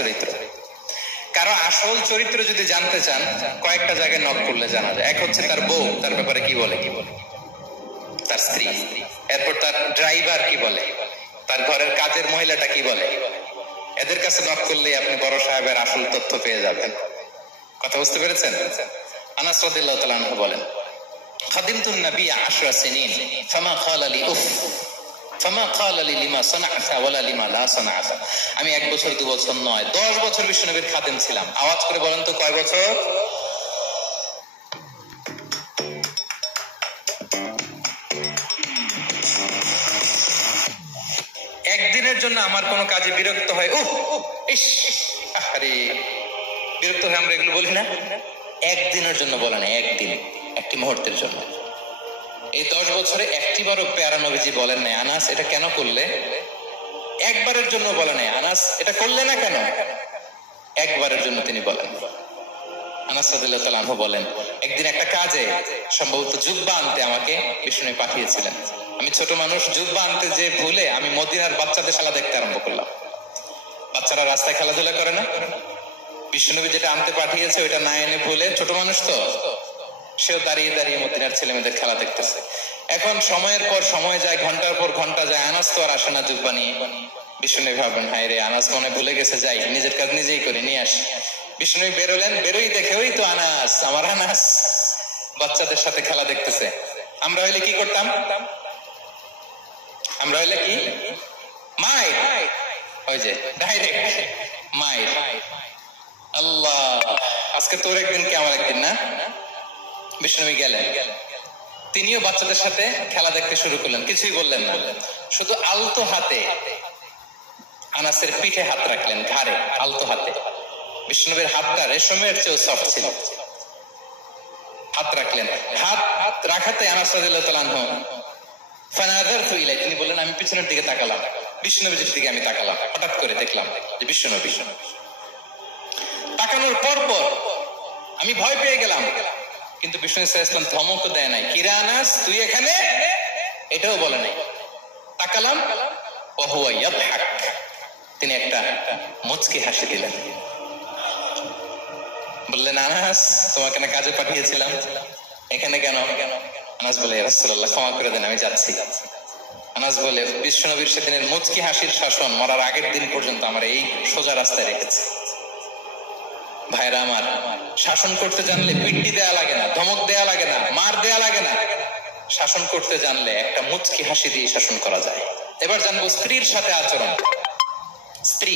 চরিত্র। কারো আসল চরিত্র যদি জানতে চান, কয়েকটা জায়গায় নক করলে জানা যায়। এক হচ্ছে তার বউ, তার ব্যাপারে কি বলে, তার স্ত্রী। এরপর তার ড্রাইভার কি বলে, তার ঘরের কাজের মহিলাটা কি বলে। এদের কাছে নক করলে আপনি বড় সাহেবের আসল তথ্য পেয়ে যাবেন। কথা বুঝতে পেরেছেন? আনাস রাদিয়াল্লাহু তাআলা আনহু বলেন, খাদিমতুন নবী 10 সিনিন ফামা ক্বালা লি উফ ফামা ক্বালা লি লিমা সানা'তা ওয়ালা লিমা লা সানা'তা। আমি 1 বছর 2 বছর নয়, 10 বছর বিশ্বনবীর খাদেম ছিলাম। আওয়াজ করে বলেন তো কয় বছর? একদিনের জন্য আমার কোনো কাজে বিরক্ত হয়, উফ ইস আরে বিরক্ত হয়, আমরা এগুলো বলি না? একদিনের জন্য বলে না, একদিন, একটি মুহূর্তের জন্য। এই 10 বছরে একটিবারও পেয়ারা নবীজি বলেন নাই, আনাস এটা কেন করলে? একবারের জন্য বলে নাই, আনাস এটা করলে না কেন? একবারের জন্য তিনি বলেন। আনাস রাদিয়াল্লাহু তাআলা আনহু বলেন, একদিন একটা কাজে সম্ভবত জুব্বা আনতে আমাকে বিষ্ণু পাঠিয়েছিলেন। আমি ছোট মানুষ, জুব্বা আনতে যে ভুলে আমি মদিনার বাচ্চাদের খেলা দেখতে আরম্ভ করলাম। বাচ্চারা রাস্তায় খেলাধুলা করে না? বিষ্ণুনবী যেটা আনতে পাঠিয়েছে ওইটা না এনে ভুলে, ছোট মানুষ তো, সেও দাঁড়িয়ে দাঁড়িয়ে মদিনার ছেলে মেয়েদের খেলা দেখতেছে। এখন সময়ের পর সময় যায়, ঘন্টার পর ঘন্টা যায়, আনাস তো আর আসে না জুব্বা নিয়ে। বিষ্ণুনবী ভাবলেন, হায় রে আনাস মনে ভুলে গেছে, যাই নিজের কাজ নিজেই করে নিয়ে আসি। বিষ্ণুনবী বেরোলেন, বেরোই দেখে ওই তো আনাস, আমার আনাস বাচ্চাদের সাথে খেলা দেখতেছে। আমরা হইলে কি করতাম? আমরা হইলে কি মাই, ওই যে ডাইরেক্ট মাই। আল্লাহ, আজকে তোর একদিন কি আমার একদিন না? বিষ্ণুনবী গেলেন, তিনিও বাচ্চাদের সাথে খেলা দেখতে শুরু করলেন, কিছুই বললেন না, শুধু আলতো হাতে আনাসের পিঠে হাত রাখলেন, ঘাড়ে আলতো হাতে। বিষ্ণুনবীর হাতটা রেশমের চেয়েও সফট ছিল। হাত রাখলেন, হাত রাখাতে আনাস রাদিয়াল্লাহু তাআলা আনহু ফানাযারতু ইলাই, তিনি বললেন আমি পিছনের দিকে তাকালাম, বিষ্ণুনবীর দিকে আমি তাকালাম। হঠাৎ করে দেখলাম যে বিষ্ণুনবী। তাকানোর পর পর আমি ভয় পেয়ে গেলাম, কিন্তু বিষ্ণু সাল্লাল্লাহু আলাইহি ওয়াসাল্লাম ধমকও দেয় নাই, কিরা আনাস তুই এখানে, এটাও বলে নাই। তাকালাম, ওয়া হুয়া ইয়াদহাক, তিনি একটা মুচকি হাসি দিলেন। বললেন, আনাস তোমাকে না কাজে পাঠিয়েছিলাম, এখানে কেন? আনাস বলে, ইয়া রাসূলুল্লাহ ক্ষমা করে দেন, আমি যাচ্ছি। আনাস বলে, বিশ্বনবীর সেদিনের মুচকি হাসির শাসন মরার আগের দিন পর্যন্ত আমার এই সোজা রাস্তায় রেখেছে। ভাইরা আমার, শাসন করতে জানলে পিট্টি দেয়া লাগে না, ধমক দেয়া লাগে না, মার দেয়া লাগে না। শাসন করতে জানলে একটা মুচকি হাসি দিয়ে শাসন করা যায়। এবার জানবো স্ত্রীর সাথে আচরণ। স্ত্রী,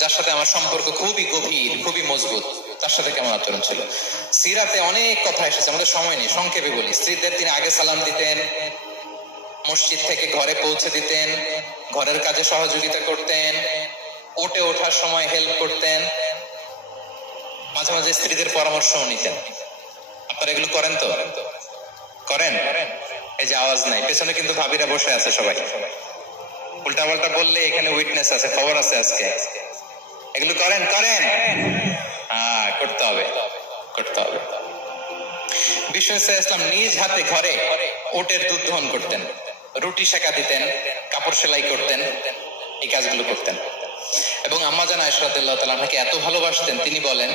যার সাথে আমার সম্পর্ক খুবই গভীর, খুবই মজবুত, তার সাথে কেমন আচরণ ছিল? সিরাতে অনেক কথা এসেছে, আমাদের সময় নেই, সংক্ষেপে বলি। স্ত্রীদের তিনি আগে সালাম দিতেন, মসজিদ থেকে ঘরে পৌঁছে দিতেন, ঘরের কাজে সহযোগিতা করতেন, উঠে ওঠার সময় হেল্প করতেন, মাঝে মাঝে স্ত্রীদের পরামর্শও নিতেন। আপনারা এগুলো করেন তো? করেন? এই যে আওয়াজ নাই, পেছনে কিন্তু ভাবিরা বসে আছে সবাই। উল্টা পাল্টা বললে এখানে উইটনেস আছে, খবর আছে আজকে। এগুলো করেন? করেন? হ্যাঁ, করতে হবে, করতে হবে। বিষ্ণু সাল্লাল্লাহু আলাইহি ওয়াসাল্লাম নিজ হাতে ঘরে উটের দুধ দহন করতেন, রুটি সেকা দিতেন, কাপড় সেলাই করতেন, এই কাজগুলো করতেন। এবং আম্মা জান আয়েশা রাদিয়াল্লাহু তাআলা আনহাকে এত ভালোবাসতেন, তিনি বলেন,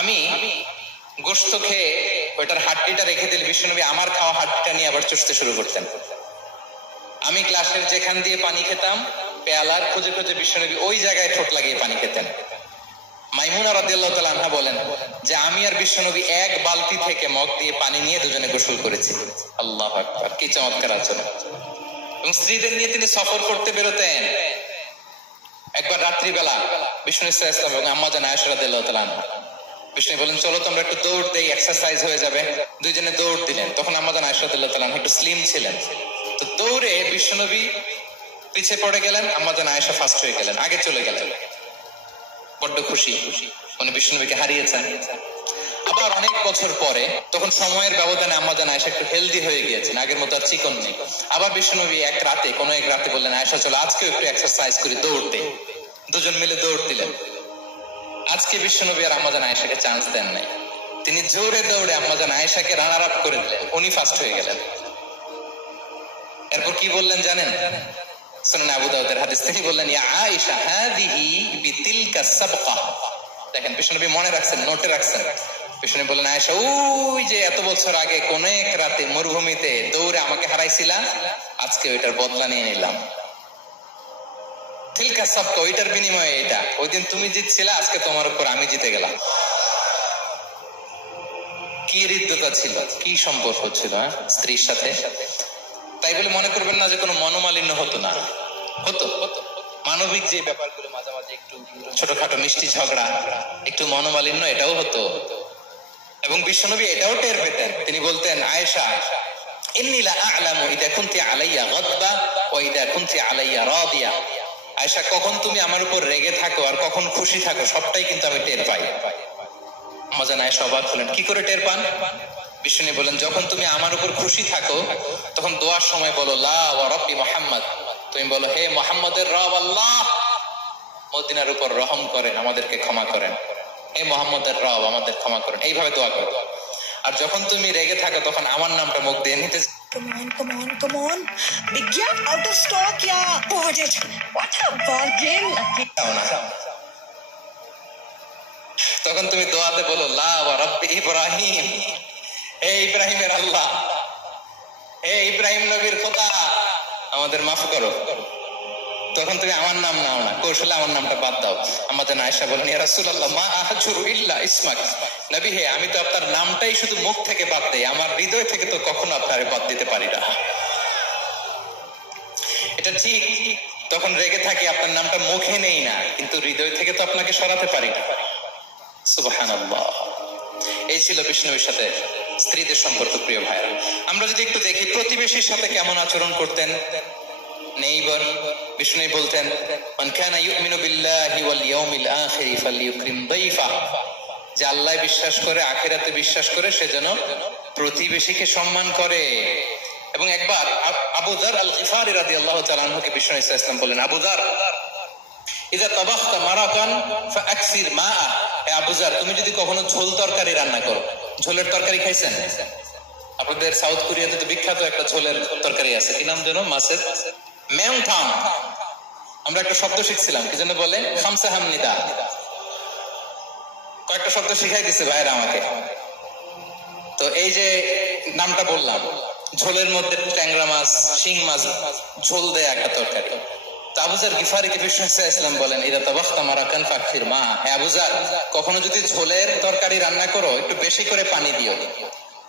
আমি গোশত খেয়ে ওইটার হাড্ডিটা রেখে দিলে বিশ্বনবী আমার খাওয়া হাড্ডিটা নিয়ে আবার চুষতে শুরু করতেন। আমি গ্লাসের যেখান দিয়ে পানি খেতাম, পেয়ালার খুঁজে খুঁজে বিশ্বনবী ওই জায়গায় ঠোঁট লাগিয়ে পানি খেতেন। মাইমুনা রাদিয়াল্লাহু তাআলা আনহা বলেন যে আমি আর বিশ্বনবী এক বালতি থেকে মগ দিয়ে পানি নিয়ে দুজনে গোসল করেছি। আল্লাহু আকবার, কি চমৎকার আচরণ। এবং স্ত্রীদের নিয়ে তিনি সফর করতে বেরোতেন। একবার রাত্রিবেলা বিষ্ণু সাল্লাল্লাহু আলাইহি ওয়াসাল্লাম এবং আম্মা জান আয়েশা রাদিয়াল্লাহু তাআলা আনহা, বিষ্ণু বলেন চলো তোমরা একটু দৌড় দেই, এক্সারসাইজ হয়ে যাবে। দুইজনে দৌড় দিলেন। তখন আম্মা জান আয়েশা রাদিয়াল্লাহু তাআলা আনহা একটু স্লিম ছিলেন, তো দৌড়ে বিশ্বনবী পিছে পড়ে গেলেন, আম্মা জান আয়েশা ফার্স্ট হয়ে গেলেন, আগে চলে গেলেন। বড্ড খুশি, উনি বিষ্ণুনবীকে হারিয়েছেন। আবার অনেক বছর পরে, তখন সময়ের ব্যবধানে আম্মা জান আয়েশা একটু হেলদি হয়ে গিয়েছেন, আগের মতো আর চিকন নেই। আবার বিষ্ণুনবী এক রাতে বললেন, আয়েশা চলো আজকেও একটু এক্সারসাইজ করি, দৌড় দেই। দুজন মিলে দৌড় দিলেন। আজকে বিশ্বনবী আর আম্মা জান আয়েশাকে চান্স দেন নাই, তিনি জোরে দৌড়ে আম্মা জান আয়েশাকে রানার আপ করে দিলেন, উনি ফার্স্ট হয়ে গেলেন। এরপর কি বললেন জানেন? সুনান আবু দাউদের হাদিস। তিনি বললেন, ইয়া আয়েশা হাদিহি বিতিলকা সাবকা। দেখেন বিশ্বনবী মনে রাখছেন, নোটে রাখছেন। বিশ্বনবী বললেন, আয়েশা ওই যে এত বছর আগে কোন এক রাতে মরুভূমিতে দৌড়ে আমাকে হারাইছিলা, আজকে ওইটার বদলা নিয়ে নিলাম। তিলকা সাবকা, ওইটার বিনিময়ে এটা। ওই দিন তুমি জিতছিলা, আজকে তোমার উপর আমি জিতে গেলাম। কি হৃদ্যতা ছিল, কি সম্পর্ক ছিল স্ত্রীর সাথে। তাই বলে মনে করবেন না যে কোনো মনোমালিন্য হতো না, হতো। মানবিক যে ব্যাপারগুলো মাঝে মাঝে একটু ছোটখাটো মিষ্টি ঝগড়া, একটু মনোমালিন্য, এটাও হতো। এবং বিশ্বনবী এটাও টের পেতেন। তিনি বলতেন, আয়েশা ইন্নী লা আ'লামু ইযা কুনতি আলাইয়া গাদবা ওয়া ইযা কুনতি আলাইয়া রাদিয়া। আয়েশা, কখন তুমি আমার উপর রেগে থাকো আর কখন খুশি থাকো, সবটাই কিন্তু আমি টের পাই। মজা নাই, অবাক হলেন, কি করে টের পান? বিষ্ণু বলেন, যখন তুমি আমার উপর খুশি থাকো তখন দোয়ার সময় বলো লা ওয়া রাব্বি মুহাম্মদ। তুমি বলো, হে মুহাম্মদের রব আল্লাহ, মদিনার উপর রহম করেন, আমাদেরকে ক্ষমা করেন। হে মুহাম্মদের রব, আমাদের ক্ষমা করেন। এইভাবে দোয়া করো। আর যখন তুমি রেগে থাকো তখন আমার নামটা মুখ দিয়ে নিতে, come on. Bigya, out of stock, yeah. Bought it. What a bargain. তখন তুমি দোয়াতে বলো লা ওয়া রাব্বি ইব্রাহিম, হে ইব্রাহিমের আল্লাহ, হে ইব্রাহিম নবীর খোদা, আমাদের মাফ করো। তখন তুমি আমার নাম নাও না, কৌশলে আমার নামটা বাদ দাও। আমাদের আয়েশা বলেন, ইয়া রাসূলুল্লাহ মা আহজুরু ইল্লা ইসমাক। নবী হে, আমি তো আপনার নামটাই শুধু মুখ থেকে বাদ দেই, আমার হৃদয় থেকে তো কখনো আপনার বাদ দিতে পারি না। এটা ঠিক, তখন রেগে থাকি, আপনার নামটা মুখে নেই না, কিন্তু হৃদয় থেকে তো আপনাকে সরাতে পারি না। সুবহানাল্লাহ। এই ছিল বিষ্ণুর সাথে স্ত্রীদের সম্পর্ক। প্রিয় ভাইরা, আমরা যদি একটু দেখি প্রতিবেশীর সাথে কেমন আচরণ করতেন নেইবার। বিষ্ণু বলতেন, মান কানা ইউমিনু বিল্লাহি ওয়াল ইয়াউমিল আখির ফালইউকরিম দাইফা। যে আল্লাহ বিশ্বাস করে, আখিরাতে বিশ্বাস করে, সে যেন প্রতিবেশীকে সম্মান করে। এবং একবার আবু যার আল গিফারি রাদিয়াল্লাহু তাআলা আনহুকে বিষ্ণু সাল্লাল্লাহু আলাইহি ওয়াসাল্লাম বলেন, আবু যার ইযা তাবাখতা মারাকান ফাআকসির মাআ। হে আবু যার, তুমি যদি কখনো ঝোল তরকারি রান্না করো, ঝোলের তরকারি খাইছেন? আপনাদের সাউথ কোরিয়াতে তো বিখ্যাত একটা ঝোলের তরকারি আছে, কি নাম যেন, মাছের মেয়ংথাম। আমরা একটা শব্দ শিখছিলাম, কি যেন বলে, খামসা হামনিদা। কয়েকটা শব্দ শিখাই দিছে ভাইরা আমাকে। তো এই যে নামটা বললাম, ঝোলের মধ্যে ট্যাংরা মাছ, শিং মাছ ঝোল দেয়া একটা তরকারি। তো আবু যার গিফারিকে বিষ্ণু সাল্লাল্লাহু আলাইহি ওয়াসাল্লাম বলেন, ইযা তাবাখতা মারাকান ফাকফির মা। হে আবু যার, কখনো যদি ঝোলের তরকারি রান্না করো, একটু বেশি করে পানি দিও,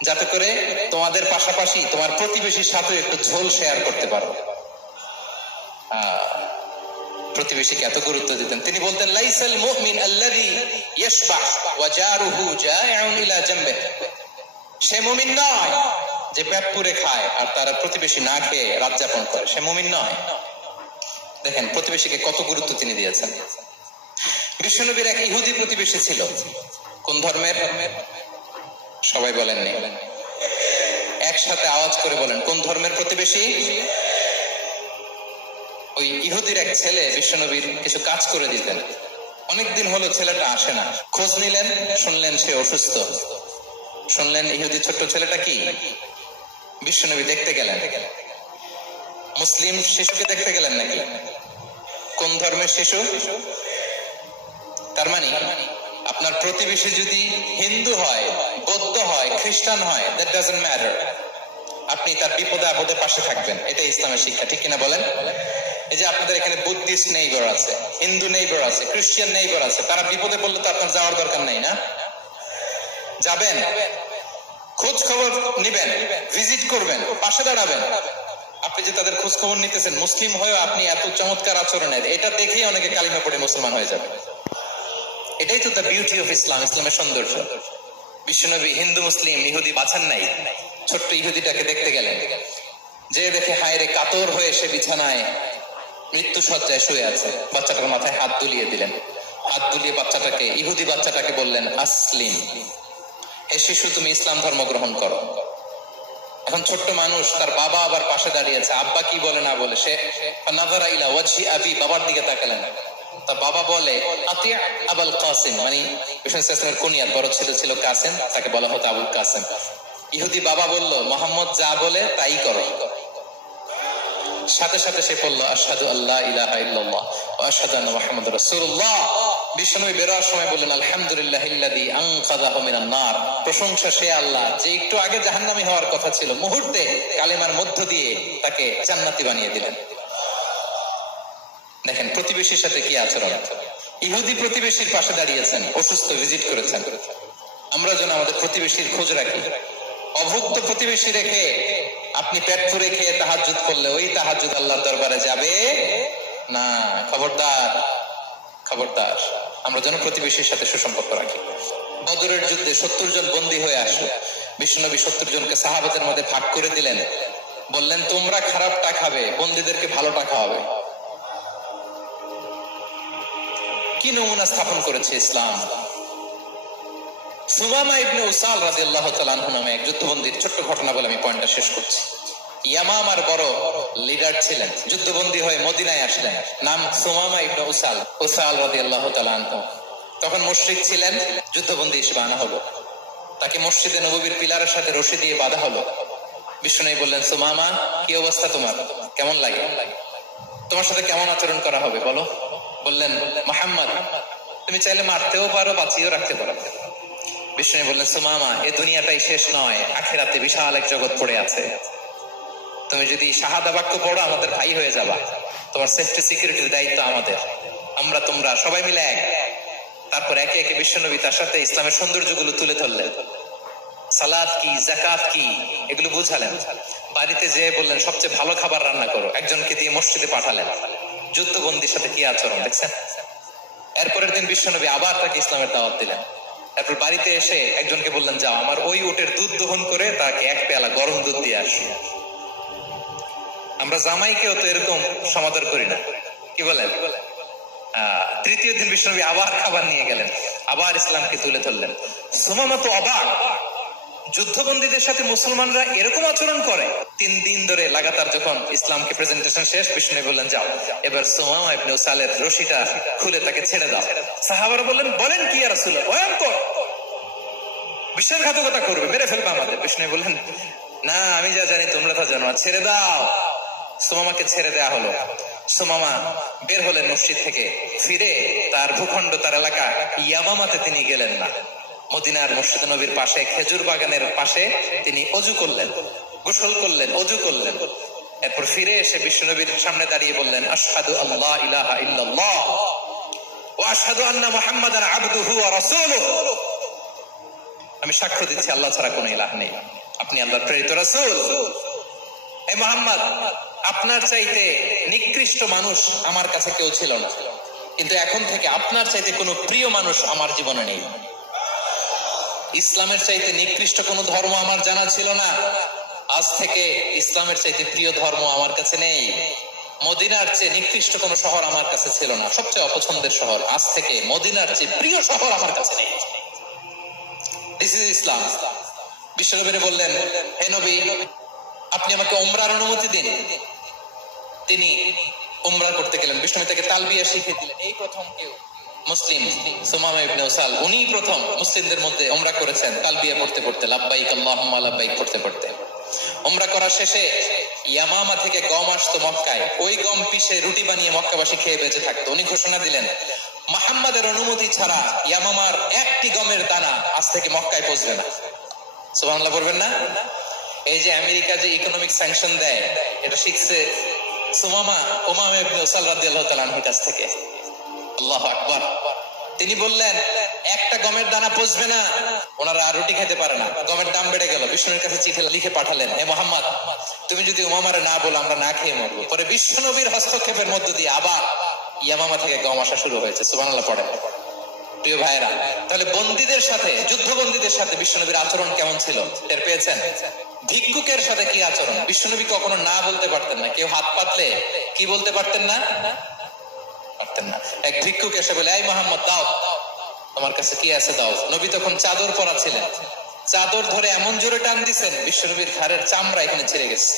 যাতে করে তোমাদের পাশাপাশি তোমার প্রতিবেশীর সাথে একটু ঝোল শেয়ার করতে পারো। প্রতিবেশীকে এত গুরুত্ব দিতেন। তিনি বলতেন, লাইসাল মুমিন আল্লাযী ইয়াশবাহ ওয়া জারুহু জাইউন ইলা জামবিহি। সে মুমিন নয় যে পেট পুরে খায় আর তার প্রতিবেশী না খেয়ে রাত যাপন করে, সে মুমিন নয়। দেখেন প্রতিবেশীকে কত গুরুত্ব তিনি দিয়েছেন। বিশ্বনবীর এক ইহুদি প্রতিবেশী ছিল। কোন ধর্মের? সবাই বলেননি, একসাথে আওয়াজ করে বলেন, কোন ধর্মের প্রতিবেশী? ওই ইহুদির এক ছেলে বিশ্বনবীর কিছু কাজ করে দিতেন। অনেকদিন হলো ছেলেটা আসে না। খোঁজ নিলেন, শুনলেন সে অসুস্থ। শুনলেন ইহুদি ছোট্ট ছেলেটা কি? বিশ্বনবী দেখতে গেলেন। মুসলিম শিশুকে দেখতে গেলেন নাকি? কোন ধর্মের শিশু? তার মানে আপনার প্রতিবেশী যদি হিন্দু হয়, বৌদ্ধ হয়, খ্রিস্টান হয়, দ্যাট ডাজন্ট ম্যাটার, আপনি তার বিপদে আপদে পাশে থাকবেন। এটাই ইসলামের শিক্ষা, ঠিক কিনা বলেন? এই যে আপনাদের এখানে বুদ্ধিস্ট নেইবার আছে, হিন্দু নেইবার আছে, খ্রিস্টান নেইবার আছে, তারা বিপদে পড়লে তো আপনার যাওয়ার দরকার নেই, না? যাবেন, খোঁজ খবর নিবেন, ভিজিট করবেন, পাশে দাঁড়াবেন। আপনি যে তাদের খোঁজ খবর নিতেছেন, মুসলিম হয়েও আপনি এত চমৎকার আচরণের, এটা দেখেই অনেকে কালিমা পড়ে মুসলমান হয়ে যাবে। এটাই তো দ্য বিউটি অফ ইসলাম, ইসলামের সৌন্দর্য। বিশ্বনবী হিন্দু মুসলিম ইহুদি বাছান নাই। ছোট্ট ইহুদিটাকে দেখতে গেলেন, যে দেখে হায় রে, কাতর হয়ে সে বিছানায় মৃত্যু সজ্জায় শুয়ে আছে। বাচ্চাটার মাথায় হাত দুলিয়ে দিলেন। হাত দুলিয়ে বাচ্চাটাকে, ইহুদি বাচ্চাটাকে বললেন, আসলিম, হে শিশু, তুমি ইসলাম ধর্ম গ্রহণ করো। এখন ছোট্ট মানুষ, তার বাবা আবার পাশে দাঁড়িয়েছে, আব্বা কি বলে না বলে, সে নাযারা ইলা ওয়াজহি আবি, বাবার দিকে তাকালেন। তা বাবা বলে, আতিয়া আবুল কাসিম, মানে বিশ্বনবীর কুনিয়াত, বড় ছেলে ছিল কাসিম, তাকে বলা হতো আবুল কাসিম। ইহুদি বাবা বলল, মোহাম্মদ যা বলে তাই করো। সাথে সাথে সে বলল আশহাদু আল্লা ইলাহা ইল্লাল্লাহ ওয়া আশহাদু আন্না মুহাম্মাদুর রাসূলুল্লাহ। বিশ্বনবী বেরোয়ার সময় বললেন আলহামদুলিল্লাহিল্লাযী আনকাযাহু মিনান নার, প্রশংসা সে আল্লাহ যে একটু আগে জাহান্নামী হওয়ার কথা ছিল, মুহূর্তে কালেমার মধ্য দিয়ে তাকে জান্নাতি বানিয়ে দিলেন। দেখেন প্রতিবেশীর সাথে কি আচরণ। ইহুদি প্রতিবেশীর পাশে দাঁড়িয়েছেন, অসুস্থ ভিজিট করেছেন। আমরা যেন আমাদের প্রতিবেশীর খোঁজ রাখি। অভুক্ত প্রতিবেশী রেখে আপনি পেট পুরে খেয়ে তাহাজ্জুদ করলে ওই তাহাজ্জুদ আল্লাহর দরবারে যাবে না। খবরদার, খবরদার, আমরা যেন প্রতিবেশীর সাথে সুসম্পর্ক রাখি। বদরের যুদ্ধে 70 জন বন্দী হয়ে আসলো। বিশ্বনবী 70 জনকে সাহাবাদের মধ্যে ভাগ করে দিলেন, বললেন তোমরা খারাপটা খাবে, বন্দীদেরকে ভালোটা খাওয়াবে। কি নমুনা স্থাপন করেছে ইসলাম। সুমামা ইবনে উসাল রাদিয়াল্লাহু তাআলা আনহু নামে এক যুদ্ধবন্দীর ছোট্ট ঘটনা বলে আমি পয়েন্টটা শেষ করছি। ইয়ামামার বড় লিডার ছিলেন, যুদ্ধবন্দী হয়ে মদিনায় আসলেন, নাম সুমামা ইবনে উসাল রাদিয়াল্লাহু তাআলা আনহু। তখন মুশরিক ছিলেন, যুদ্ধবন্দী হিসেবে আনা হলো। তাকে মসজিদে নববীর পিলারের সাথে রশি দিয়ে বাঁধা হলো। বিশ্বনবী বললেন সুমামা, কি অবস্থা তোমার, কেমন লাগে, তোমার সাথে কেমন আচরণ করা হবে বলো। বললেন মুহাম্মদ, তুমি চাইলে মারতেও পারো, বাঁচিয়েও রাখতে পারো। বিষ্ণু বললেন সুমামা, এই দুনিয়াটাই শেষ নয়, আখিরাতে বিশাল এক জগৎ পড়ে আছে। তুমি যদি শাহাদা বাক্য পড়ো আমাদের ভাই হয়ে যাবা, তোমার সেফটি সিকিউরিটির দায়িত্ব আমাদের, আমরা তোমরা সবাই মিলে এক। তারপর একে একে বিশ্বনবী তার সাথে ইসলামের সৌন্দর্যগুলো তুলে ধরলেন। সালাত কি, যাকাত কি, এগুলো বুঝালেন। বাড়িতে যেয়ে বললেন সবচেয়ে ভালো খাবার রান্না করো, একজনকে দিয়ে মসজিদে পাঠালেন। যুদ্ধবন্দীর সাথে কি আচরণ দেখছেন। এরপরের দিন বিশ্বনবী আবার তাকে ইসলামের দাওয়াত দিলেন। তারপর বাড়িতে এসে একজনকে বললেন যাও আমার ওই উটের দুধ দহন করে তাকে এক পেয়ালা গরম দুধ দিয়ে আসি। আমরা জামাইকেও তো এরকম সমাদর করি না, কি বলেন। তৃতীয় দিন বিশ্বনবী আবার খাবার নিয়ে গেলেন, আবার ইসলামকে তুলে ধরলেন। সুমামা তো অবাক, যুদ্ধবন্দীদের সাথে মুসলমানরা এরকম আচরণ করে। 3 দিন ধরে লাগাতার যখন ইসলামকে প্রেজেন্টেশন শেষ, বিষ্ণু বললেন যাও এবার সুমামা ইবনে উসালের রশিটা খুলে তাকে ছেড়ে দাও। সাহাবারা বললেন বলেন কি ইয়া রাসূলুল্লাহ, ভয়ঙ্কর, বিশ্বাসঘাতকতা করবে, মেরে ফেলবে আমাদের। বিষ্ণু বললেন না, আমি যা জানি তোমরা তা জানো, ছেড়ে দাও। সুমামাকে ছেড়ে দেয়া হলো। সুমামা বের হলেন মসজিদ থেকে, ফিরে তার ভূখণ্ড, তার এলাকা ইয়ামামাতে তিনি গেলেন না। মদিনার মসজিদ নবীর পাশে খেজুর বাগানের পাশে তিনি অজু করলেন, গোসল করলেন, অজু করলেন। এরপর ফিরে এসে বিশ্বনবীর সামনে দাঁড়িয়ে বললেন আশহাদু আল্লা ইলাহা ইল্লাল্লাহ ওয়া আশহাদু আন্না মুহাম্মাদান আবদুহু ওয়া রাসূলুহু। আমি সাক্ষ্য দিচ্ছি আল্লাহ ছাড়া কোনো ইলাহ নেই, আপনি আল্লাহর প্রেরিত রাসূল। হে মুহাম্মদ, আপনার চাইতে নিকৃষ্ট মানুষ আমার কাছে কেউ ছিল না, কিন্তু এখন থেকে আপনার চাইতে কোনো প্রিয় মানুষ আমার জীবনে নেই। ইসলামের চাইতে নিকৃষ্ট কোনো ধর্ম আমার জানা ছিল না, আজ থেকে ইসলামের চাইতে প্রিয় ধর্ম আমার কাছে নেই। মদিনার চেয়ে নিকৃষ্ট কোনো শহর আমার কাছে ছিল না, সবচেয়ে অপছন্দের শহর, আজ থেকে মদিনার চেয়ে প্রিয় শহর আমার কাছে নেই। দিস ইজ ইসলাম। বিশ্বনবী বললেন হে নবী, আপনি আমাকে উমরার অনুমতি দিন। তিনি উমরা করতে গেলেন। বিশ্বনবী তাকে তালবিয়া শিখিয়ে দিলেন। এই প্রথম কেউ মুসলিম সুমামা ইবনে উসাল, উনি প্রথম মুসলিমদের মধ্যে উমরা করেছেন তালবিয়া পড়তে পড়তে, লাব্বাইক আল্লাহুম্মা লাব্বাইক পড়তে পড়তে। উমরা করার শেষে ইয়ামামা থেকে গম আসতো মক্কায়, ওই গম পিষে রুটি বানিয়ে মক্কাবাসী খেয়ে বেঁচে থাকতো। উনি ঘোষণা দিলেন মুহাম্মাদের অনুমতি ছাড়া ইয়ামামার একটি গমের দানা আজ থেকে মক্কায় পৌঁছবে না। সুবহানাল্লাহ পড়বেন না। এই যে আমেরিকা যে ইকোনমিক স্যাংশন দেয়, এটা শিখছে সুমামা উমামা ইবনে উসাল রাদিয়াল্লাহু তাআলা আনহুর কাছ থেকে। আল্লাহু আকবার। তিনি বললেন একটা গমের দানা পচবে না, ওনারা আর রুটি খেতে পারে না। গমের দাম বেড়ে গেল। বিষ্ণুর কাছে চিঠি লিখে পাঠালেন, হে মুহাম্মদ, তুমি যদি উমামারে না বলো আমরা না খেয়ে মরবো। পরে বিশ্বনবীর হস্তক্ষেপের মধ্য দিয়ে আবার ইয়ামামা থেকে গম আসা শুরু হয়েছে। সুবহানাল্লাহ পড়েন। প্রিয় ভাইরা, তাহলে বন্দীদের সাথে, যুদ্ধবন্দীদের সাথে বিশ্বনবীর আচরণ কেমন ছিল টের পেয়েছেন? ভিক্ষুকের সাথে কি আচরণ? বিশ্বনবী কখনো না বলতে পারতেন না। কেউ হাত পাতলে কি বলতে পারতেন না? পারতেন না। এক ভিক্ষুক এসে বলে এই মুহাম্মদ দাও, তোমার কাছে কি আছে দাও। নবী তখন চাদর পরা ছিলেন, চাদর ধরে এমন জোরে টান দিছেন বিশ্বনবীর ঘাড়ের চামড়া এখানে ছিঁড়ে গেছে,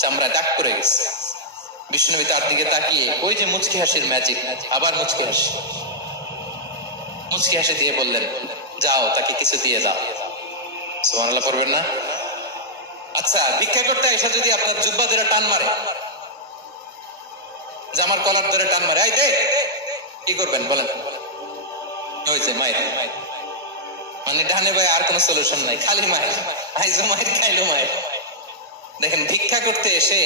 চামড়া দাগ করে গেছে। বিশ্বনবী তার দিকে তাকিয়ে ওই যে মুচকি হাসির ম্যাজিক, আবার মুচকি হাসি দিয়ে বললেন যাও তাকে কিছু দিয়ে দাও। সুবহানাল্লাহ পড়বেন না? আচ্ছা, ভিক্ষা করতে এসে যদি আপনার জুব্বা ধরে টান মারে, জামার কলার ধরে টান মারে, এই দে, কি করবেন বলেন? হয়েছে মায়ের, মানে ডানে ভাই আর কোন সলিউশন নাই, খালি মায়ের, আইজো মায়ের খাইলো মায়ের। দেখেন ভিক্ষা করতে এসে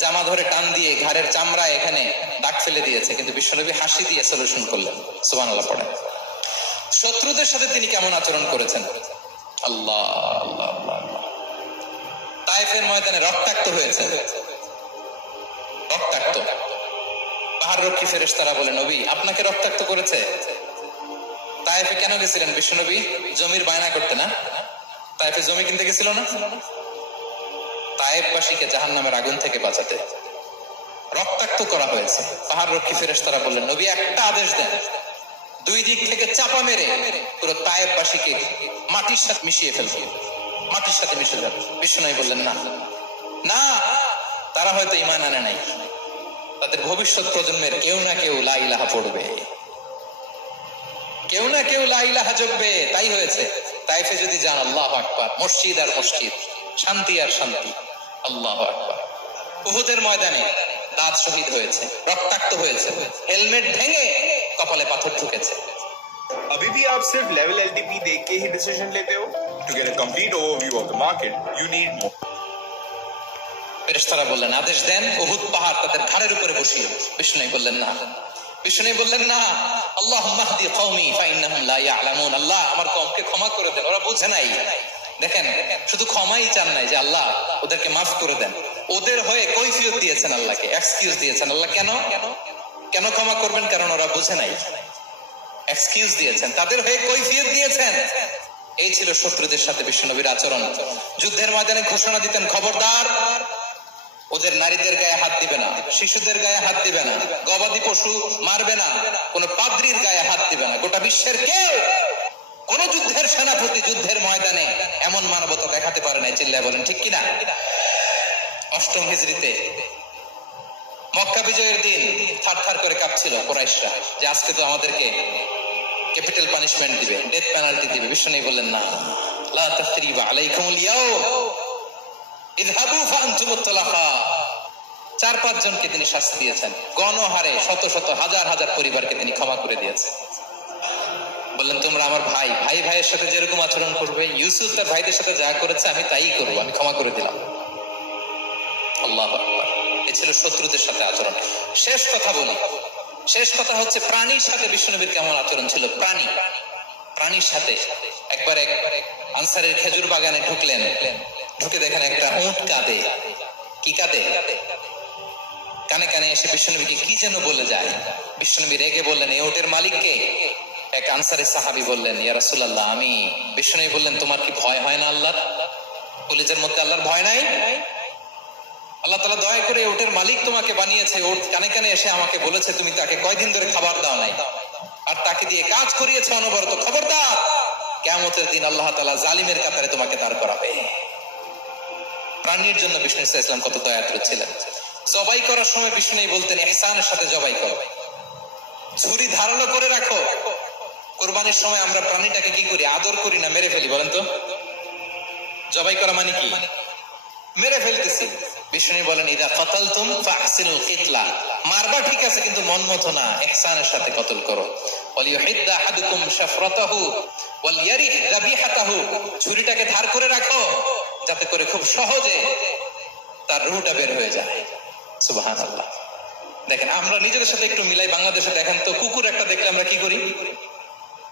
জামা ধরে টান দিয়ে ঘাড়ের চামড়া এখানে দাগ ফেলে দিয়েছে, কিন্তু বিশ্বনবী হাসি দিয়ে সলিউশন করলেন। সুবহানাল্লাহ পড়েন। শত্রুদের সাথে তিনি কেমন আচরণ করেছেন? আল্লাহ আল্লাহ আল্লাহ। তায়েফের ময়দানে রক্তাক্ত হয়েছে, রক্তাক্ত। পাহাড় রক্ষী ফেরেশতারা বলে, নবী আপনাকে রক্তাক্ত করেছে? তায়েফে কেন গেছিলেন বিশ্বনবী? জমির বায়না করতে না? তায়েফে জমি কিনতে গেছিল না? তায়েফবাসীকে জাহান্নামের আগুন থেকে বাঁচাতে রক্তাক্ত করা হয়েছে। পাহাড় রক্ষী ফেরেশতারা বললেন, নবী একটা আদেশ দেন, দুই দিক থেকে চাপা মেরে পুরো তায়েফবাসীকে মাটির সাথে মিশিয়ে ফেলবে, মাটির সাথে মিশে যাবে। বিশ্বনবী বললেন, না না, তারা হয়তো ঈমান আনে নাই, তাদের ভবিষ্যৎ প্রজন্মের কেউ না কেউ লা ইলাহা পড়বে, কেউ না কেউ লা ইলাহা জপবে, তাই হয়েছে। তাইফে যদি যান, আল্লাহু আকবার, মসজিদ আর মসজিদ, শান্তি আর শান্তি। আল্লাহু আকবার। উহুদের ময়দানে দাঁত শহীদ হয়েছে, রক্তাক্ত হয়েছে, হেলমেট ভেঙে কপালে পাথর ঢুকেছে। अभी भी आप सिर्फ लेवल एलटीपी देख के ही डिसीजन लेते हो? To get a complete overview of the market, you need more. ফেরেশতারা বললেন, আদেশ দেন উহুদ পাহাড় তাদের ঘাড়ের উপরে বসিয়ে। বিষ্ণু বললেন, না। বিষ্ণু বললেন, না, আল্লাহুম্মা হদি কওমি ফাইন্নাহুম লা ইয়ালামুন। আল্লাহ আমার কওমকে ক্ষমা করে দেন, ওরা বুঝে নাই। দেখেন, শুধু ক্ষমাই চান নাই যে আল্লাহ ওদেরকে মাফ করে দেন, ওদের হয়ে কৈফিয়ত দিয়েছেন আল্লাহকে, এক্সকিউজ দিয়েছেন। আল্লাহ কেন কেন ক্ষমা করবেন? কারণ ওরা বুঝে নাই। এক্সকিউজ দিয়েছেন, তাদের হয়ে কৈফিয়ত দিয়েছেন। এই ছিল শত্রুদের সাথে বিশ্বনবীর আচরণ। যুদ্ধের ময়দানে ঘোষণা দিতেন, খবরদার, ওদের নারীদের গায়ে হাত দিবে না, শিশুদের গায়ে হাত দিবে না, গবাদি পশু মারবে না, কোন পাদ্রীর গায়ে হাত দিবে না। গোটা বিশ্বের কেউ, কোন যুদ্ধের সেনাপতি যুদ্ধের ময়দানে এমন মানবতা দেখাতে পারে নাই। চিল্লায় বলেন ঠিক কিনা? অষ্টম হিজরিতে মক্কা বিজয়ের দিন থারথার করে কাঁপছিল কুরাইশরা যে আজকে তো আমাদেরকে ক্যাপিটাল পানিশমেন্ট দিবে, ডেথ পেনাল্টি দিবে। বিশ্বনবী বললেন, না, লা তাসরিবা আলাইকুমুল ইয়াউম ইযহাবু ফাআনতুমুত তালাকা। 4-5 জনকে তিনি শাস্তি দিয়েছেন, গণহারে শত শত হাজার হাজার পরিবারকে তিনি ক্ষমা করে দিয়েছেন। বললেন, তোমরা আমার ভাই, ভাই ভাইয়ের সাথে যেরকম আচরণ করবে, ইউসুফ তার ভাইদের সাথে যা করেছে আমি তাই করবো, আমি ক্ষমা করে দিলাম। আল্লাহু আকবার। এ ছিল শত্রুদের সাথে আচরণ। শেষ কথা বলি, শেষ কথা হচ্ছে প্রাণীর সাথে বিশ্বনবীর কেমন আচরণ ছিল। প্রাণীর সাথে একবার আনসারের খেজুর বাগানে ঢুকলেন, ঢুকে দেখেন একটা উট কাঁদে। কি কাঁদে? কানে কানে এসে বিশ্বনবীকে কি যেন বলে যায়। বিশ্বনবী রেগে বললেন, এই উটের মালিককে? এক আনসারের সাহাবী বললেন, ইয়া রাসূলুল্লাহ আমি। বিশ্বনবী বললেন, তোমার কি ভয় হয় না আল্লাহর? কলিজার মধ্যে আল্লাহর ভয় নাই? আল্লাহ তাআলা দয়া করে উটের মালিক তোমাকে বানিয়েছে, উট কানে কানে এসে আমাকে বলেছে তুমি তাকে কয়দিন ধরে খাবার দাও নাই, আর তাকে দিয়ে কাজ করিয়েছে অনবরত। খবরদার, কিয়ামতের দিন আল্লাহ তাআলা জালিমের কাতারে তোমাকে দাঁড় করাবে। প্রাণীর জন্য বিষ্ণু ইসা ইসলাম কত দয়াতুর ছিলেন। জবাই করার সময় বিষ্ণু বলতেন, ইহসানের সাথে জবাই করো, ছুরি ধারালো করে রাখো। কোরবানির সময় আমরা প্রাণীটাকে কি করি? আদর করি না, মেরে ফেলি। বলেন তো, জবাই করা মানে কি? মেরে ফেলতেছি। বিষ্ণু বলেন, ইদা কাতালতুম ফাহসিনুল কিতলা, মারবা ঠিক আছে কিন্তু মন মতো না, ইহসানের সাথে কতল করো। ওয়ালিয়ুহিদ্দা আহাদুকুম শাফরাতাহু ওয়ালিয়ারিহ যাবিহাতাহু, ছুরিটাকে ধার করে রাখো যাতে করে খুব সহজে তার রুহটা বের হয়ে যায়। সুবহানাল্লাহ। দেখেন, আমরা নিজেদের সাথে একটু মিলাই। বাংলাদেশে দেখেন তো, কুকুর একটা দেখলে আমরা কি করি?